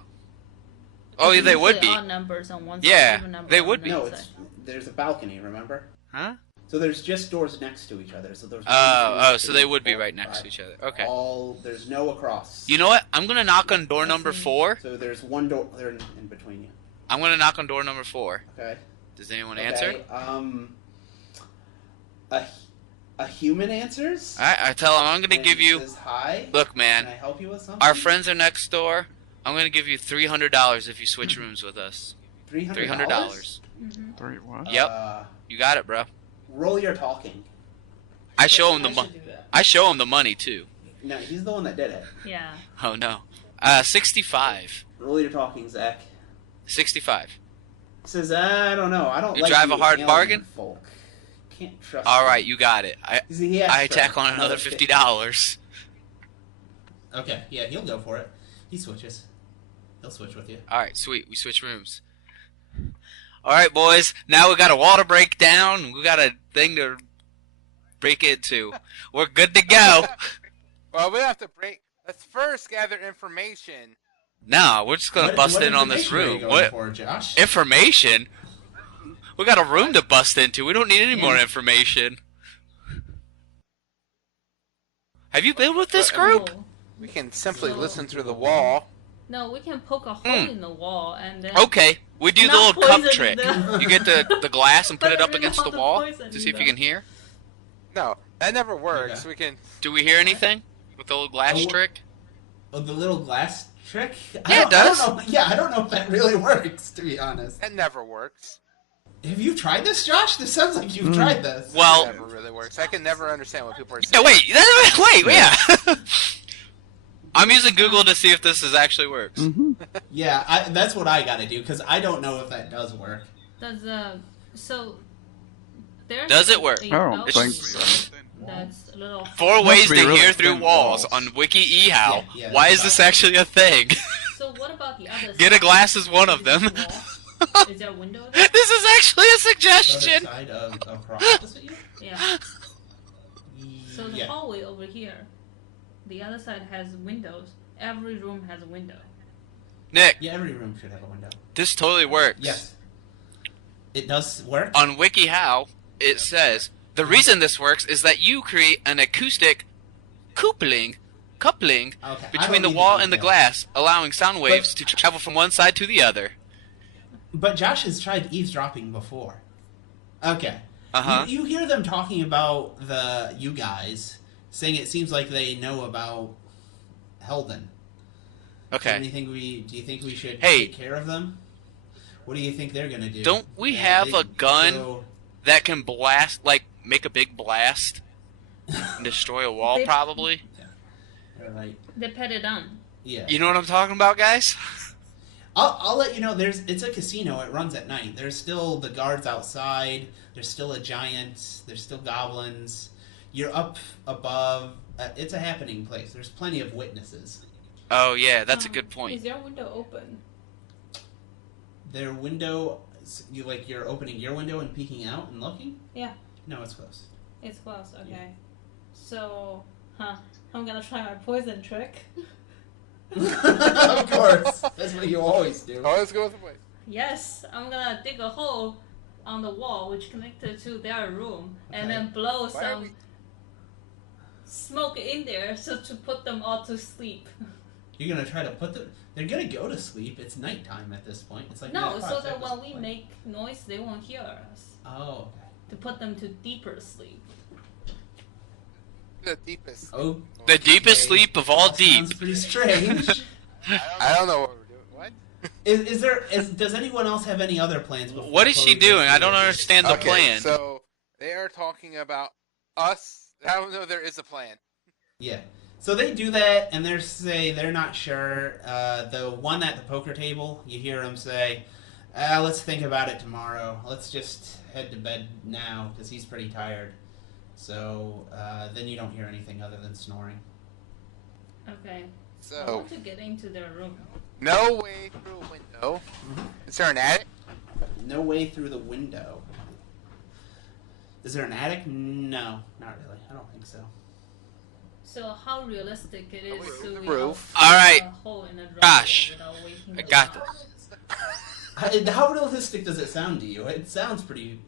Oh, yeah, they would be. Odd numbers on one Yeah, side, even numbers they on would the be. No, other it's side. there's a balcony. Remember? Huh? So there's just doors next to each other. So there's So they would be right next to each other. Okay. There's no across. You know what? I'm gonna knock on door number 4. So there's one door there in between you. I'm gonna knock on door number 4. Okay. Does anyone Okay, answer? A human answers. I tell him I'm gonna And give you. Says hi. Look, Can man. I help you with something? Our friends are next door. I'm gonna give you $300 if you switch rooms with us. $300. 3 what? Yep. You got it, bro. Roll your talking. I show him the I money. should do that. I show him the money too. No, he's the one that did it. Yeah. Oh no. 65. Roll your talking, Zach. 65. Says, I don't know. I don't You like drive a hard alien bargain? folk. Can't trust All them. right, you got it. He asked I for tack on another $50. Okay, yeah, he'll go for it. He switches. He'll switch with you. All right, sweet. We switch rooms. All right, boys. Now we got a wall to break down. We got a thing to break into. We're good to go. Well, we have to break. Let's first gather information. No, we're just gonna bust in on this information are you room. going What for, Josh? information? We got a room to bust into. We don't need any more information. Have you been with this group? No. We can simply So- listen through the wall. No, we can poke a hole in the wall and then. Okay, we do the Not little cup poison trick. them. You get the glass and put it But up we're against not the wall poisoning to see if you them. can hear. No, that never works. Okay. We can. Do we hear anything with the little glass Oh, trick? Oh, the little glass trick? Yeah, it does. I don't know. Yeah, I don't know if that really works, to be honest. That never works. Have you tried this, Josh? This sounds like you've tried this. Well, That never really works. I can never understand what people are yeah, saying. wait, yeah. I'm using Google to see if this actually works. Yeah, that's what I gotta do, because I don't know if that does work. Does so there's Does it work? a I don't balcony think so. That's a little 4 ways be to really hear through thin walls walls. on Wiki eHow. Yeah, Why that's is this about it. actually a thing? So what about the other Get a side? glass is one of them. Is there a window there? This is actually a The other suggestion. side of opposite you? Yeah. So the Yeah. hallway over here, the other side has windows. Every room has a window. Nick, Yeah, every room should have a window. this totally works. Yes. It does work? On WikiHow, it says the reason this works is that you create an acoustic coupling Okay, I between the don't need wall the and the details. glass, allowing sound waves to travel from one side to the other. But Josh has tried eavesdropping before. Okay. Uh-huh. You hear them talking about you guys, saying it seems like they know about Helden. Okay. Do you think we should Hey. take care of them? What do you think they're gonna do? Don't we have a gun so- that can blast, like, make a big blast and destroy a wall, They- probably? They're like, They put it on. yeah. You know what I'm talking about, guys? I'll let you know. It's a casino. It runs at night. There's still the guards outside. There's still a giant. There's still goblins. You're up above. It's a happening place. There's plenty of witnesses. Oh, yeah, that's a good Is point. your window open? Their window. You're opening your window and peeking out and looking. Yeah. No, it's closed. It's closed. Okay. So, I'm gonna try my poison trick. Of course, that's what you always do. Always go with the way. Yes, I'm gonna dig a hole on the wall which connected to their room, and Okay. then blow Why are some we- smoke in there so to put them all to sleep. You're gonna try to put them. They're gonna go to sleep. It's nighttime at this point. It's like No, 9 so o'clock that at this when we point. make noise, they won't hear us. Oh, okay. To put them to deeper sleep. The deepest. Oh, The deepest okay. sleep of all That deep. sounds pretty strange. I don't know what we're doing. What? Does anyone else have any other plans? before What is she Chloe goes doing? I to don't the- understand the Okay, plan. so they are talking about us. I don't know. There is a plan. Yeah. So they do that, and they're not sure. The one at the poker table, you hear him say, "Let's think about it tomorrow. Let's just head to bed now because he's pretty tired." So then you don't hear anything other than snoring. Okay. I So want to get into their room. no way through a window. Is there an attic? No way through the window. Is there an attic? No, not really. I don't think so. So how realistic it is Oh, to the we roof. all All right. a hole in a drywall Gosh. without waking I them got up? this. How realistic does it sound to you? It sounds pretty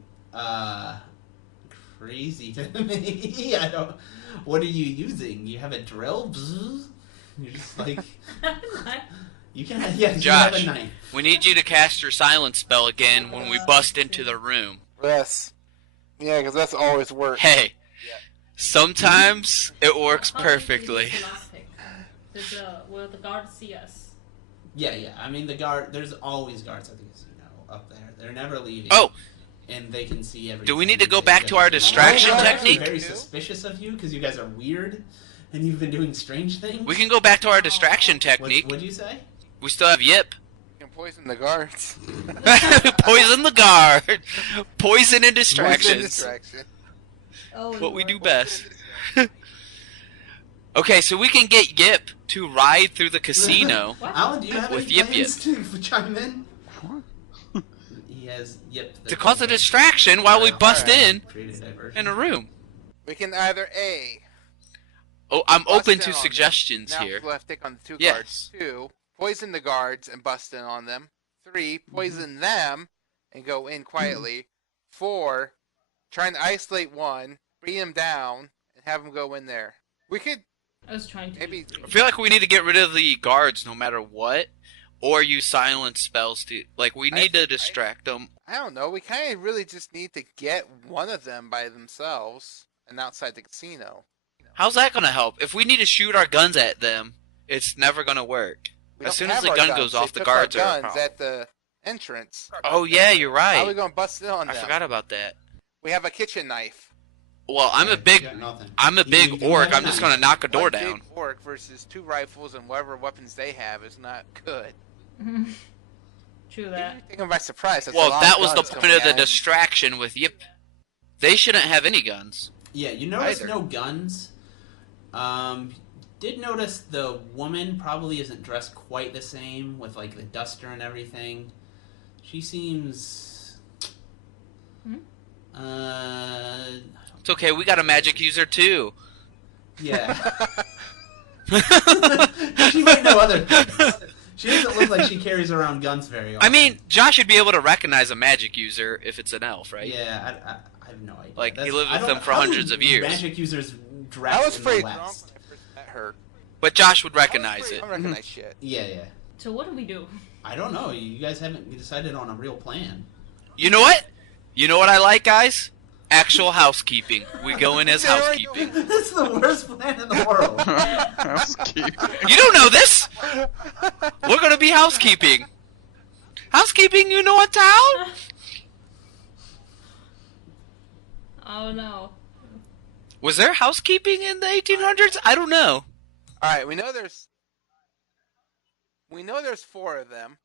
crazy to me. I don't. What are you using? You have a drill? Bzzz? You're just like you can. Yeah, you have Josh. a knife. We need you to cast your silence spell again when we bust into the room. Yes. Yeah, because that's always worked. Hey, sometimes it works How do we do perfectly. this elastic? Will the guard see us? Yeah. I mean, there's always guards at the casino up there. They're never leaving. Oh, And they can see everything. do we need to go that back you to our guys do. distraction They're actually technique? very suspicious of you because you guys are weird, And you've been doing strange things? We can go back to our distraction technique. What'd you say? We still have Yip. You can poison the guards. Poison the guard. Poison and Poison distractions. distraction. Oh, What we Lord. do best. Okay, so we can get Yip to ride through the casino. Alan, do you have With any Yip plans to chime in? He has Yip. To cause a distraction while we bust Alright. in Create a diversion. a room. We can either A. Oh, I'm bust open in to on them. suggestions Now here. we'll have to take on the 2 Yes. guards. 2. Poison the guards and bust in on them. 3. Poison them and go in quietly. 4. Try and isolate one, bring him down, and have him go in there. We could I was trying to. maybe. I feel like we need to get rid of the guards no matter what, or use silence spells to. Like, we need to distract them. I don't know. We kind of really just need to get one of them by themselves and outside the casino. How's that gonna help? If we need to shoot our guns at them, it's never gonna work. We As don't soon as have the our gun guns. goes They off, the took guards our are a guns problem. at the entrance. Oh yeah, you're How are we right. going to bust in on I them? forgot about that. We have a kitchen knife. Well, I'm a You big, got nothing. I'm a You big do orc. have I'm just nothing. gonna knock a door One down. big orc versus 2 rifles and whatever weapons they have is not good. True that. You're taking them by surprise. That's a Well, lot that of was the guns point coming of the at 'em. distraction with Yip. They shouldn't have any guns. Yeah, you noticed Either. no guns. Did notice the woman probably isn't dressed quite the same with like the duster and everything. She seems. It's okay. We got a magic user too. Yeah. She might know other things. She doesn't look like she carries around guns very often. I mean, Josh should be able to recognize a magic user if it's an elf, right? Yeah, I have no idea. Like, he That's- lived I with don't- them for how do hundreds of years. Magic users dress I was in pretty the drunk West. when I first met her. But Josh would recognize it. I recognize shit. Yeah. So what do we do? I don't know. You guys haven't decided on a real plan. You know what? You know what I like, guys? Actual housekeeping. We go in as They already housekeeping. That's the worst plan in the world. Housekeeping. You don't know this! We're gonna be housekeeping. Housekeeping, you know a town? Oh no. Was there housekeeping in the 1800s? I don't know. All right, we know there's 4 of them,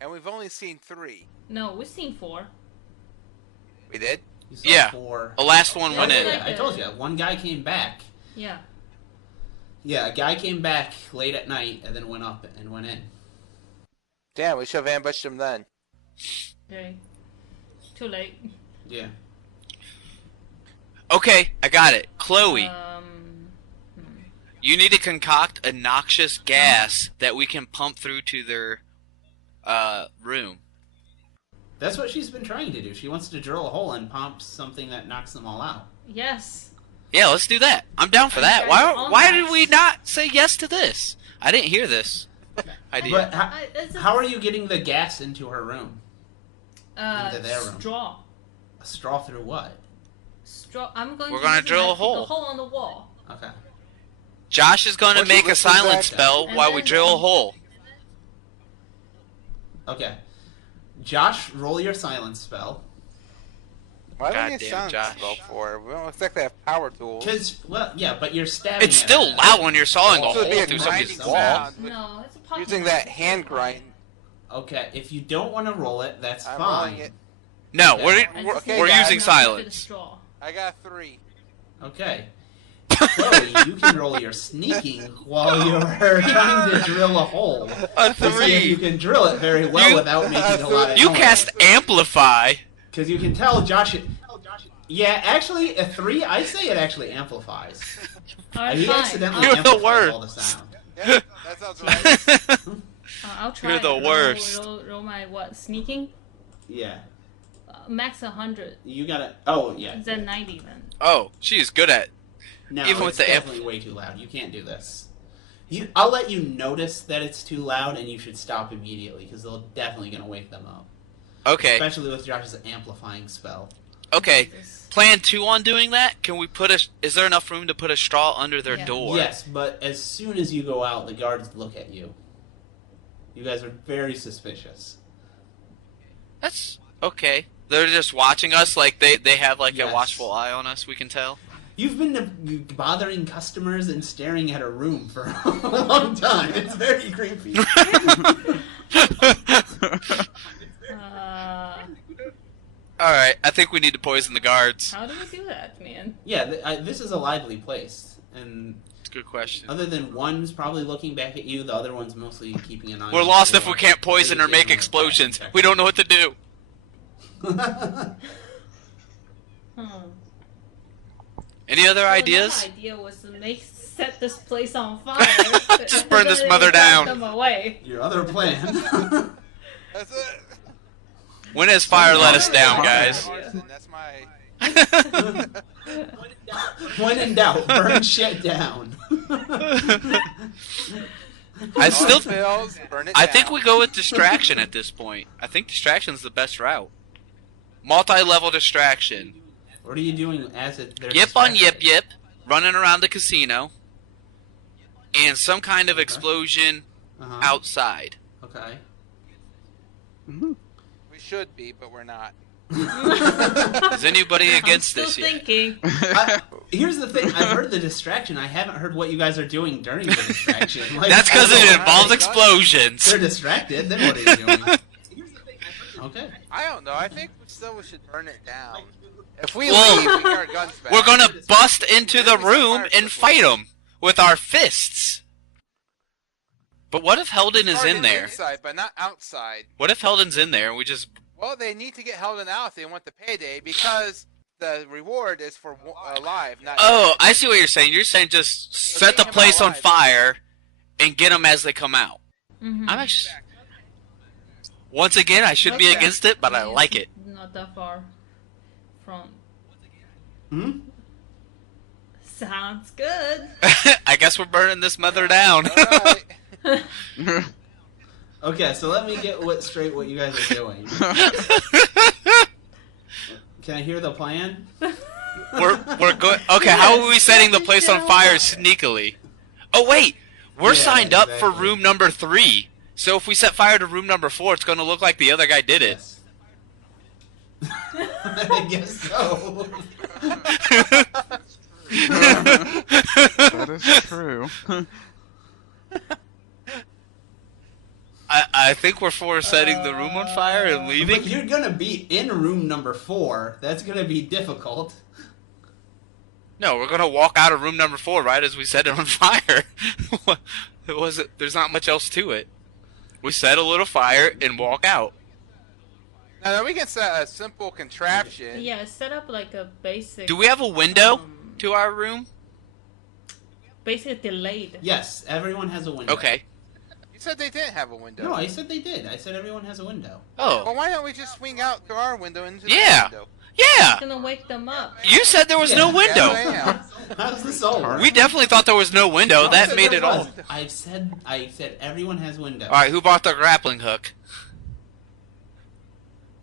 and we've only seen 3. No, we've seen 4. We did. You saw Yeah. 4. The last one went in. Yeah, I told you. One guy came back. Yeah. Yeah, a guy came back late at night and then went up and went in. Damn, we should have ambushed them then. Okay. Too late. Yeah. Okay, I got it. Chloe, Hmm. you need to concoct a noxious gas that we can pump through to their room. That's what she's been trying to do. She wants to drill a hole and pump something that knocks them all out. Yes. Yeah, let's do that. I'm down for that. Why did we not say yes to this? I didn't hear this idea. But It's a- how are you getting the gas into her room? into their room? Straw. A straw through what? Straw. I'm going. We're to gonna use drill a knife, pick hole. A hole on the wall. Okay. Josh is going to Once you make a listen silence back- spell And while we then- drill a hole. Okay. Josh, roll your silence spell. Why do we God need damn, sound Josh. spell for? We don't exactly have power tools. Because, well, yeah, but you're stabbing It's at still it. loud when you're sawing a Also, it'd be hole a through grinding somebody's wall. sound with No, it's a pocket using knife. that hand grind. Okay, if you don't want to roll it, that's I'm fine. rolling it. No, Okay. we're I just Okay, need we're guys. using enough to fit a silence. straw. I got 3. Okay. Chloe, you can roll your sneaking while you're trying to drill a hole. A To see if you 3. can drill it very well You- without making a lot of You noise. cast amplify. Because you can tell Josh... Yeah, actually, a 3, I say it actually amplifies. Alright, He fine. accidentally You're the amplifies all the worst. sound. Yeah, that sounds right. I'll try. You're the Roll- worst. Roll my what? Sneaking. Yeah. Max 100. You gotta... Oh, yeah. Is that 90 then? Oh, she's good at. No, Even it's with the definitely way too loud. You can't do this. I'll let you notice that it's too loud, and you should stop immediately, because they're definitely going to wake them up. Okay, Especially with Josh's amplifying spell. okay. Jesus. Plan 2 on doing that. Can we put a? Is there enough room to put a straw under their Yeah. door? Yes, but as soon as you go out, the guards look at you. You guys are very suspicious. That's okay. They're just watching us, like they have like Yes. a watchful eye on us. We can tell. You've been bothering customers and staring at a room for a long time. It's very creepy. Alright, I think we need to poison the guards. How do we do that, man? Yeah, this is a lively place, and It's a good question. other than one's probably looking back at you, the other one's mostly keeping an eye. We're on lost the if we can't poison or make explosions. We don't know what to do. Any other ideas? My idea was to set this place on fire. Just burn this mother down. Them away. Your other plan. That's it. When has fire let us down, guys? That's my. When in doubt, burn shit down. I still Fails, burn it I down. think we go with distraction at this point. I think distraction's the best route. Multi-level distraction. What are you doing as it? Yip on yip yip, running around the casino, and some kind of explosion outside. Okay. Mm-hmm. We should be, but we're not. Is anybody against I'm this still yet? thinking. Here's the thing. I've heard the distraction. I haven't heard what you guys are doing during the distraction. Like, That's because I don't it know. involves explosions. They're distracted. Then what are you doing? Okay. I don't know. I think we should burn it down. If we Well, leave, we get our guns back. We're gonna bust into the room and fight them with our fists. But what if Helden is in there? Inside, but not outside. What if Helden's in there and we just... Well, they need to get Helden out if they want the payday because the reward is for alive, not. Oh, I see what you're saying. You're saying just set the place on fire and get them as they come out. Mm-hmm. I'm actually... Once again, I should be Okay. against it, but I like it. Not that far from. Hmm? Sounds good. I guess we're burning this mother down. Alright. Okay, so let me get straight what you guys are doing. Can I hear the plan? we're good. Okay, how are we setting the place on fire sneakily? Oh wait, we're Yeah, signed up for exactly. room number 3. So if we set fire to room number 4, it's going to look like the other guy did it. Yes. I guess so. That is true. I think we're for setting the room on fire and But leaving. you're gonna be in room number 4. That's gonna be difficult. No, we're gonna walk out of room number 4 right as we set it on fire. It wasn't. There's not much else to it. We set a little fire and walk out. Now we can set a simple contraption. Yeah, set up like a basic. Do we have a window to our room? Basic delayed. Yes, everyone has a window. Okay. You said they didn't have a window. No, I said they did. I said everyone has a window. Well, Oh, why don't we just swing out through our window into Yeah. the window? yeah. It's gonna wake them up. You said there was no Yeah. window. Yeah, How's this all work? We definitely thought there was no window. No, I That said made there it all. was. I said everyone has window. All right, who bought the grappling hook?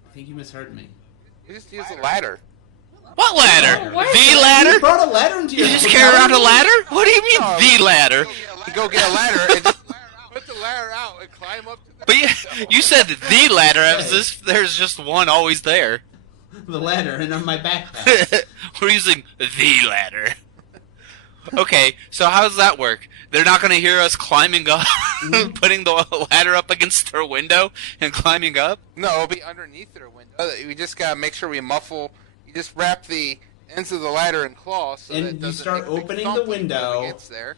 I think you misheard me. You just use a ladder. What ladder? Oh, where's The You ladder? brought a ladder into You your just carry around a ladder? What do you mean No. the ladder? You go get a ladder and just put the ladder out and climb up to the But you said the ladder. As if there's just one always there. The ladder and on my backpack. We're using the ladder. Okay, so how does that work? They're not going to hear us climbing up, putting the ladder up against their window and climbing up? No, it'll be underneath their window. We just gotta make sure we muffle. You just wrap the ends of the ladder in cloth so And that it you doesn't start make a big opening thump the when it window. gets there.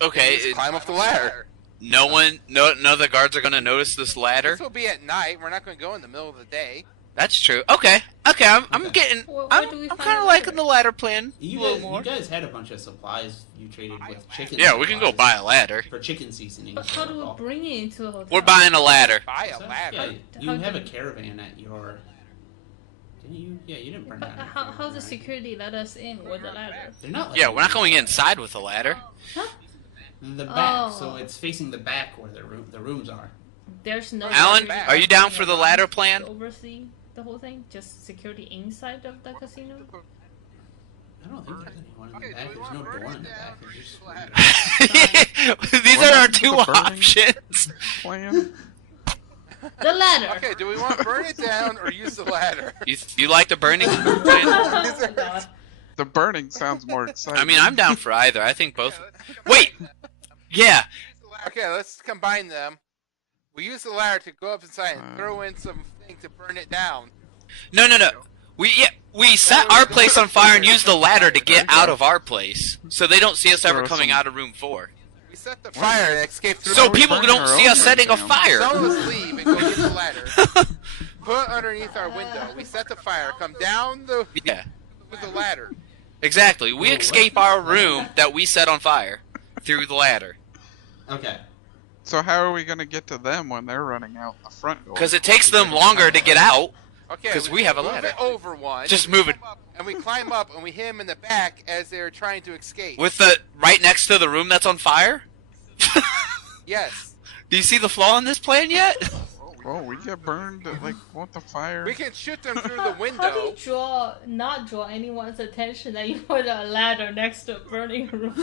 Okay, Just climb up the ladder. none of the guards are going to notice this ladder? This will be at night. We're not going to go in the middle of the day. That's true. Okay, I'm getting... Where I'm do we find kind of the liking ladder? the ladder plan a You little guys, more. you guys had a bunch of supplies you traded with chicken. Yeah, we can go supplies buy a ladder. for chicken seasoning. But how do we bring it into a hotel? We're buying a ladder. Buy a So, ladder. Yeah, you How have a did- caravan at your. Didn't you? Yeah, you didn't burn But down. your how caravan, does right? security let us in with the ladder? They're not. Yeah, letting we're not you going in. inside with a ladder. The back, Oh. so it's facing the back where the rooms are. There's no. Alan, security are you down guard for the ladder to plan? oversee the whole thing? Just security inside of the casino? I don't think there's anyone in the back. There's no door in the back. It's just These are our two The burning- options. Plan? The ladder. Okay, do we want to burn it down or use the ladder? You like the burning plan? Oh, God. The burning sounds more exciting. I mean, I'm down for either. I think both. Wait. Yeah. Okay, let's combine them. We use the ladder to go up inside and throw in some thing to burn it down. No. We set our place on fire and use the ladder to get out of our place, so they don't see us ever coming out of room 4. We set the fire and escape through. So the people window. don't see us setting a fire. Some of us leave and go get the ladder. Put underneath our window. We set the fire. Come down with the ladder. Exactly. We escape our room that we set on fire through the ladder. Okay. So how are we going to get to them when they're running out the front door? Because it takes them longer to get out. Okay. Because we have a ladder. Move it over one. Just move it. And we climb up and we hit him in the back as they're trying to escape. With the right next to the room that's on fire? Yes. Do you see the flaw in this plan yet? Oh, we get burned. Like, what the fire? We can shoot them through the window. How do you not draw anyone's attention that you put a ladder next to a burning room?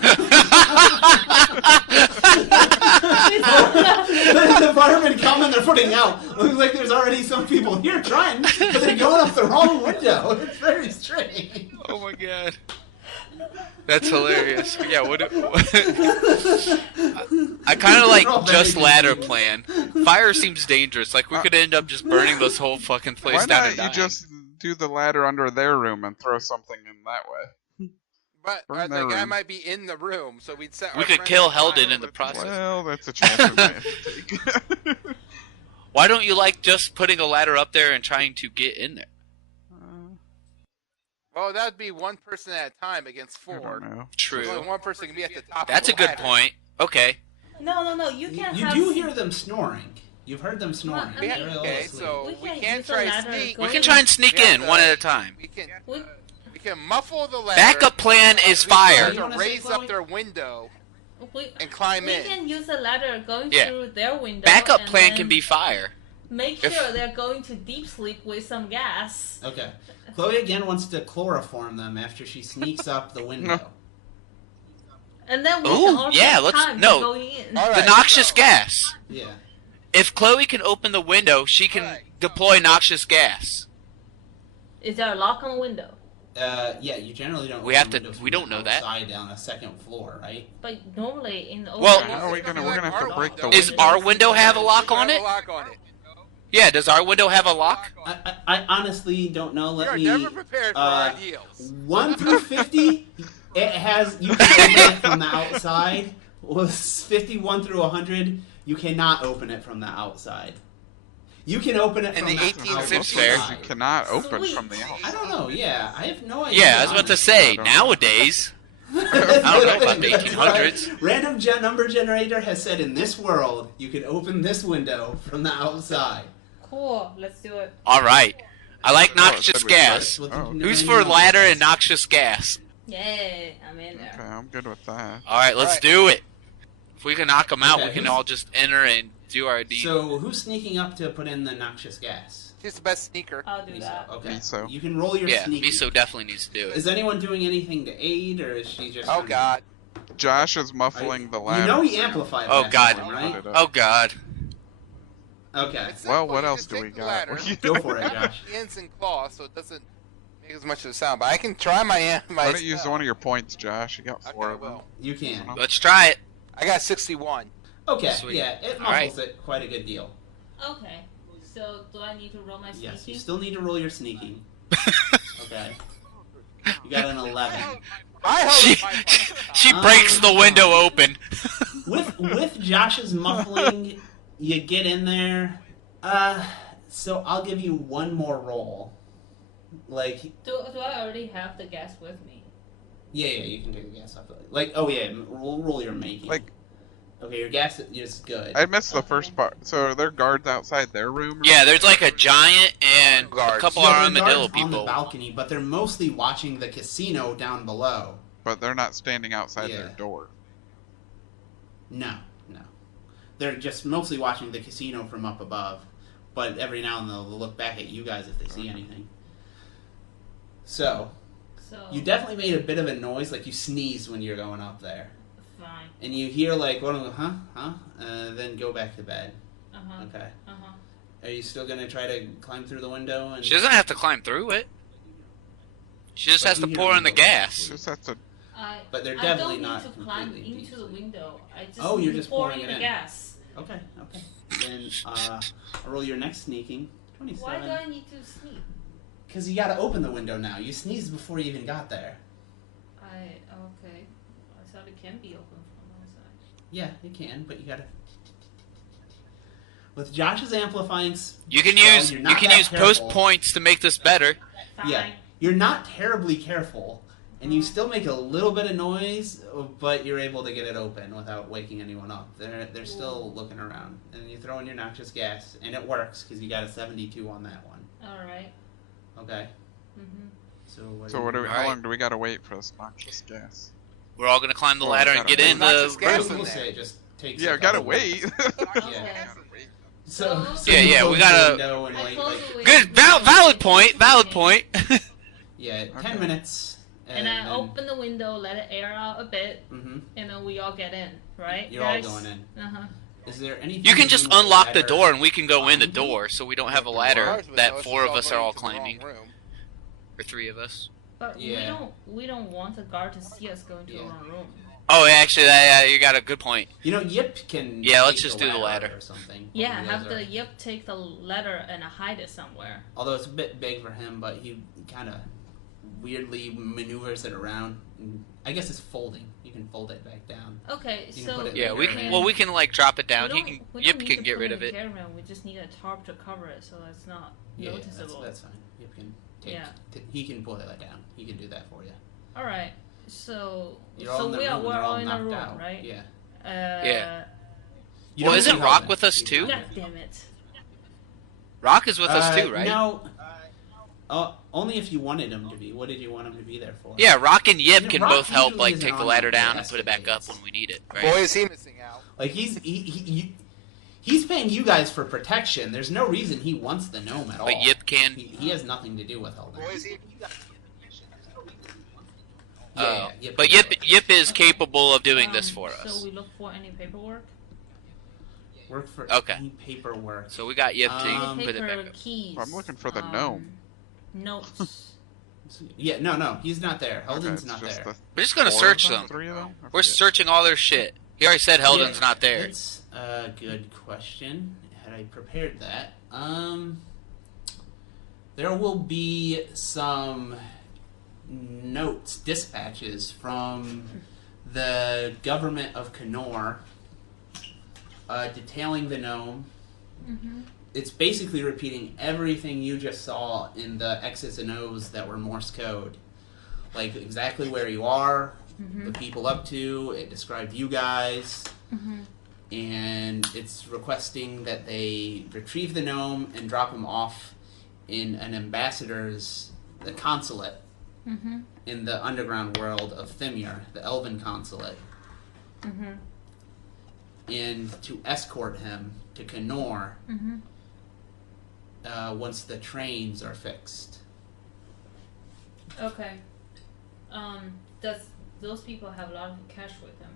The firemen come and they're putting out. Looks like there's already some people here trying, but they're going up the wrong window. It's very strange. Oh my god. That's hilarious. Yeah, I kind of like just ladder plan. Fire seems dangerous. Like, we could end up just burning this whole fucking place Why down not and you dying. just do the ladder under their room and throw something in that way? But Burn the their guy room. might be in the room, so we'd set. We our could friend kill on fire Helden in the with- process. Well, that's a chance we might have to take. Why don't you like just putting a ladder up there and trying to get in there? Well, that would be one person at a time against I 4. don't know. True. Only one person can be at the top. That's a of the good ladder. point. Okay. No. You can't You have. do hear them snoring. You've heard them snoring. I mean, They're all Okay, asleep. so We we can't can use the try ladder sneak. to We go can try and sneak We have in to- one at a time. We We- can muffle the ladder. Backup plan is fire. You wanna To say, raise Chloe? up their window we and climb we in. can use a ladder going Yeah. through their window. Backup and plan then can be fire. Make if- sure they're going to deep sleep with some gas. Okay. Chloe again wants to chloroform them after she sneaks up the window. And then we Ooh, can all yeah, take let's- time no. going in. All The right, noxious so- gas. Yeah. If Chloe can open the window, she can deploy noxious gas. Is there a lock on the window? Yeah, you generally don't. We open have to- windows we from don't the know that. outside down a second floor, right? But normally in the Well- open How are we gonna? We're gonna have to break the Is window. our window have a lock on Have it? a lock on it. Yeah, does our window have a lock? I honestly don't know. We Let are me. never prepared for our uh, deals. 1 through 50, it has. You can open it from the outside. Was 51 through 100, you cannot open it from the outside. You can open it In from the the 1850s, outside. You cannot open Sweet. from the I outside. don't know. Yeah, I have no idea. Yeah, I was about to say, nowadays. I don't know about the 1800s. Random number generator has said in this world you can open this window from the outside. Cool, let's do it. Alright. I like Oh, it noxious said we gas. could. That's what the Who's manual for ladder says. and noxious gas? Yay, I'm in there. Okay, I'm good with that. Alright, let's Alright. do it. If we can knock them out, Okay, we can who's- all just enter and do our deed. So who's sneaking up to put in the noxious gas? He's the best sneaker. I'll do Miso. that. Okay. Miso. You can roll your Yeah, sneaking. Miso definitely needs to do it. Is anyone doing anything to aid, or is she just? Oh God. Josh is muffling the ladder. You know he so- amplified. Oh, that God. one, right? Put it up. Oh god. Okay. It's Well, simple. what You else just do take we the got? ladder, Go for it, Josh. the ends and claw, so it doesn't make as much of a sound. But I can try my Why don't you use spell. one of your points, Josh? You got Okay, four I of them. will. You can. Let's try it. I got 61. Okay. Sweet. Yeah, it All right. muffles it quite a good deal. Okay, so do I need to roll my Yes, you sneaky? still need to roll your sneaking. Okay. You got an 11. I hope She, my she breaks the window open. With Josh's muffling, you get in there. So I'll give you one more roll. Like, Do I already have the gas with me? yeah, you can take the gas off. Like, oh yeah, roll your making. Like- okay, your gas is good. I missed the first part. So are there guards outside their room? or Yeah, there's like a giant and a Guards. couple Yeah, there are armadillo guards on the people. balcony, but they're mostly watching the casino down below. But they're not standing outside Yeah. their door. No. They're just mostly watching the casino from up above. But every now and then they'll look back at you guys if they see anything. So, So you definitely made a bit of a noise, like you sneeze when you're going up there. fine. And you hear like, then go back to bed. Uh huh. Okay. Uh huh. Are you still gonna try to climb through the window? And She doesn't have to climb through it. She just But has you to hear pour in the windows, gas. actually. Just have to. But they're I definitely don't not need to climb completely into deep the sleep. window. I just Oh, need you're to just pour pouring in it the in. gas. Okay. Then I'll roll your next sneaking. 27. Why do I need to sneak? Because you gotta open the window now. You sneezed before you even got there. Okay. I thought it can be open from outside. Yeah, you can, but you gotta. With Josh's amplifying. You can spell, use you're you not can that use careful. post points to make this better. Fine. Yeah, you're not terribly careful, and you still make a little bit of noise, but you're able to get it open without waking anyone up. They're still looking around, and you throw in your noxious gas, and it works because you got a 72 on that one. All right. Okay. Mhm. So what do we, how Alright. long do we gotta wait for this noxious gas? We're all gonna climb the Well, ladder we and gotta get wait. in Noxious the gas room. in We'll there. say it just takes. Yeah, a we gotta couple wait. minutes. Okay. So Yeah, you yeah, close we the gotta- window and I wait, close like, the Good, window. valid point, valid point. yeah, 10 Okay. minutes. And I open the window, let it air out a bit, Mm-hmm. and then we all get in, right? You're all going in. Uh huh. Is there anything? You can to just do with unlock the ladder door and we can go in the behind you? door, so we don't have a Ours ladder would that know, 4 of it's us are all going to the wrong climbing, room. or 3 of us. But Yeah. we don't want the guard to see us go into the Yeah. wrong room. Oh, actually, you got a good point. You know, Yip can. Yeah, let's take just do the ladder. or something. Yeah, You have guys the are- Yip take the ladder and hide it somewhere. Although it's a bit big for him, but he kind of weirdly maneuvers it around. And I guess it's folding. You can fold it back down. Okay, You can so put it in Yeah, the we caravan. can. Well, we can like drop it down. we He can. don't Yip need can to get put rid it of in it. Caravan. We just need a tarp to cover it, so it's not Yeah, noticeable. that's fine. Yip can take. Yeah. He can pull that down. He can do that for you. All right, so You're all in the we're room. and they're all in a knocked room, out. right? Yeah. Yeah. You Well, don't isn't see Rock Helden. with us He's too? not God there. damn it! Rock is with us too, right? No. Only if you wanted him to be. What did you want him to be there for? Yeah, Rock and Yip Yeah, can Rock both help, usually like isn't take the on ladder the down and put it back up escapades. when we need it, right? Boy, is he missing out. Like he's paying you guys for protection. There's no reason he wants the gnome at all. But Yip can. He has nothing to do with Helden. Boy, is he. Oh, Yip but can- Yip is capable of doing this for So us. we look for any paperwork. work for Okay. any paperwork. So we got Yip to Um, put it Paper, back up. keys. I'm looking for the gnome. Notes. Yeah, no, he's not there. Helden's Okay, not it's just there. the We're just gonna 4 search of them, them. 3 of them? I We're forget. searching all their shit. He already said Helden's Yeah, not there. It's a good question. Had I prepared that, there will be some notes, dispatches from the government of Kenor, detailing the gnome. Mm-hmm. It's basically repeating everything you just saw in the X's and O's that were Morse code. Like exactly where you are, the people up to, it described you guys, and it's requesting that they retrieve the gnome and drop him off in an ambassador's, the consulate, in the underground world of Thimir, the elven consulate, and to escort him to Kenor once the trains are fixed. Okay. Does those people have a lot of cash with them?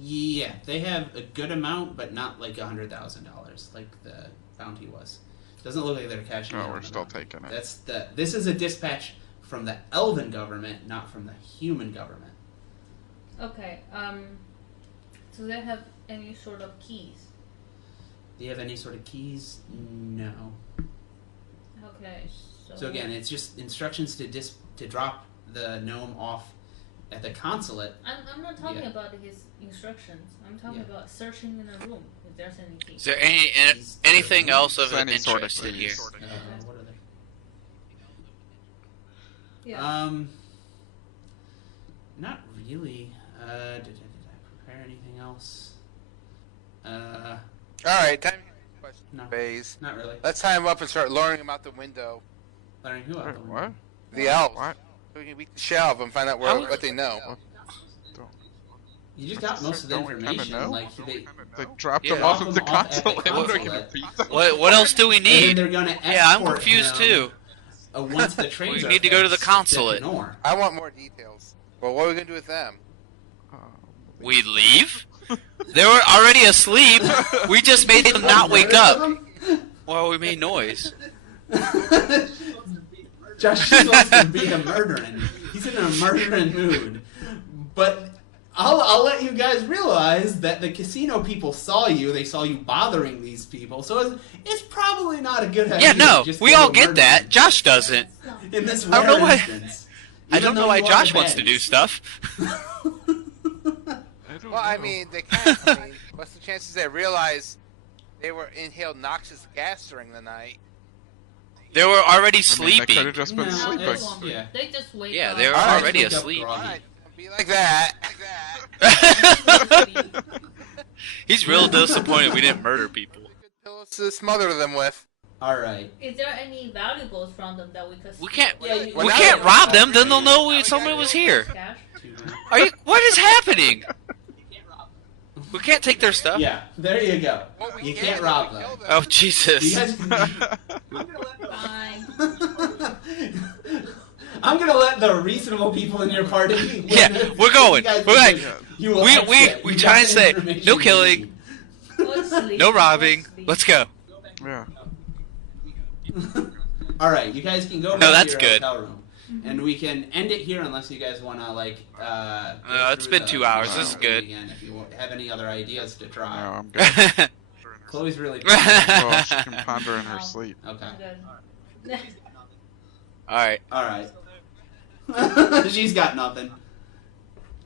Yeah, they have a good amount, but not like $100,000 like the bounty was. Doesn't look like they're cashing in Oh, on we're the still bounty. taking it. This is a dispatch from the elven government, not from the human government. Okay. Do they have any sort of keys? Do you have any sort of keys? No. Okay. So again, it's just instructions to drop the gnome off at the consulate. I'm not talking Yeah. about his instructions. I'm talking Yeah. about searching in a room if there's any keys. Is there anything else of Any sort of interest in here? keys. What are they? Yeah. Not really. Did I prepare anything else? Alright, time to get to the question No. phase. Not really. Let's tie him up and start luring him out the window. Learning who Wait, out the window. what? The elves. What? So we can beat the shell of them and find out what they know. You just got most of the Don't we kinda information. know? Like they dropped Yeah. him off Drop at the him off at the consulate. What are we consulate. gonna beat them? What else do we and then need? they're gonna escort Yeah, I'm confused him, too. Once the trains We are need to go to the fixed consulate. Kenor. I want more details. Well, what are we going to do with them? We leave? They were already asleep. We just made them not wake up. Well, we made noise. Josh just wants to be a murdering. He's in a murdering mood. But I'll let you guys realize that the casino people saw you. They saw you bothering these people. So it's probably not a good idea. Yeah, no, to just we go all to get murdering that. Josh doesn't. In this I don't know rare why. instance. I don't know why Even though you Josh are wants to do beds. stuff. Well, I mean, they can't. I mean, what's the chances they realize they were inhaled noxious gas during the night? They were already They sleeping. could have just been No, sleeping. it's- Yeah. They just wake Yeah, up. they were All right, already wake up asleep. groggy. Alright, don't be like that. Like that. He's real disappointed we didn't murder people. Good pillows to smother them with. All right. Is there any valuables from them that we could? We can't. Yeah, We now can't we- rob them. Then they'll know somebody was here. Cash? Are you? What is happening? We can't take their stuff. Yeah, there you go. Well, we You can can't if rob we them. kill them. Oh You Jesus! guys Fine. I'm gonna let the reasonable people in your party. Yeah, we're going. You guys We're like, can- you will we exit. we You try got and the say information no you killing, need. Go sleep. no robbing. Go sleep. Let's go. Yeah. All right, you guys can go. No, back that's to your good. hotel room. And we can end it here unless you guys want to go It's through been 2 hours. This is thing good. Again, if you have any other ideas to No, try. I'm good. Chloe's really. Well, she can ponder in her sleep. Okay. Good. All right. All right. She's got nothing.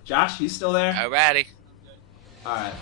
Josh, you still there? Alrighty. All right.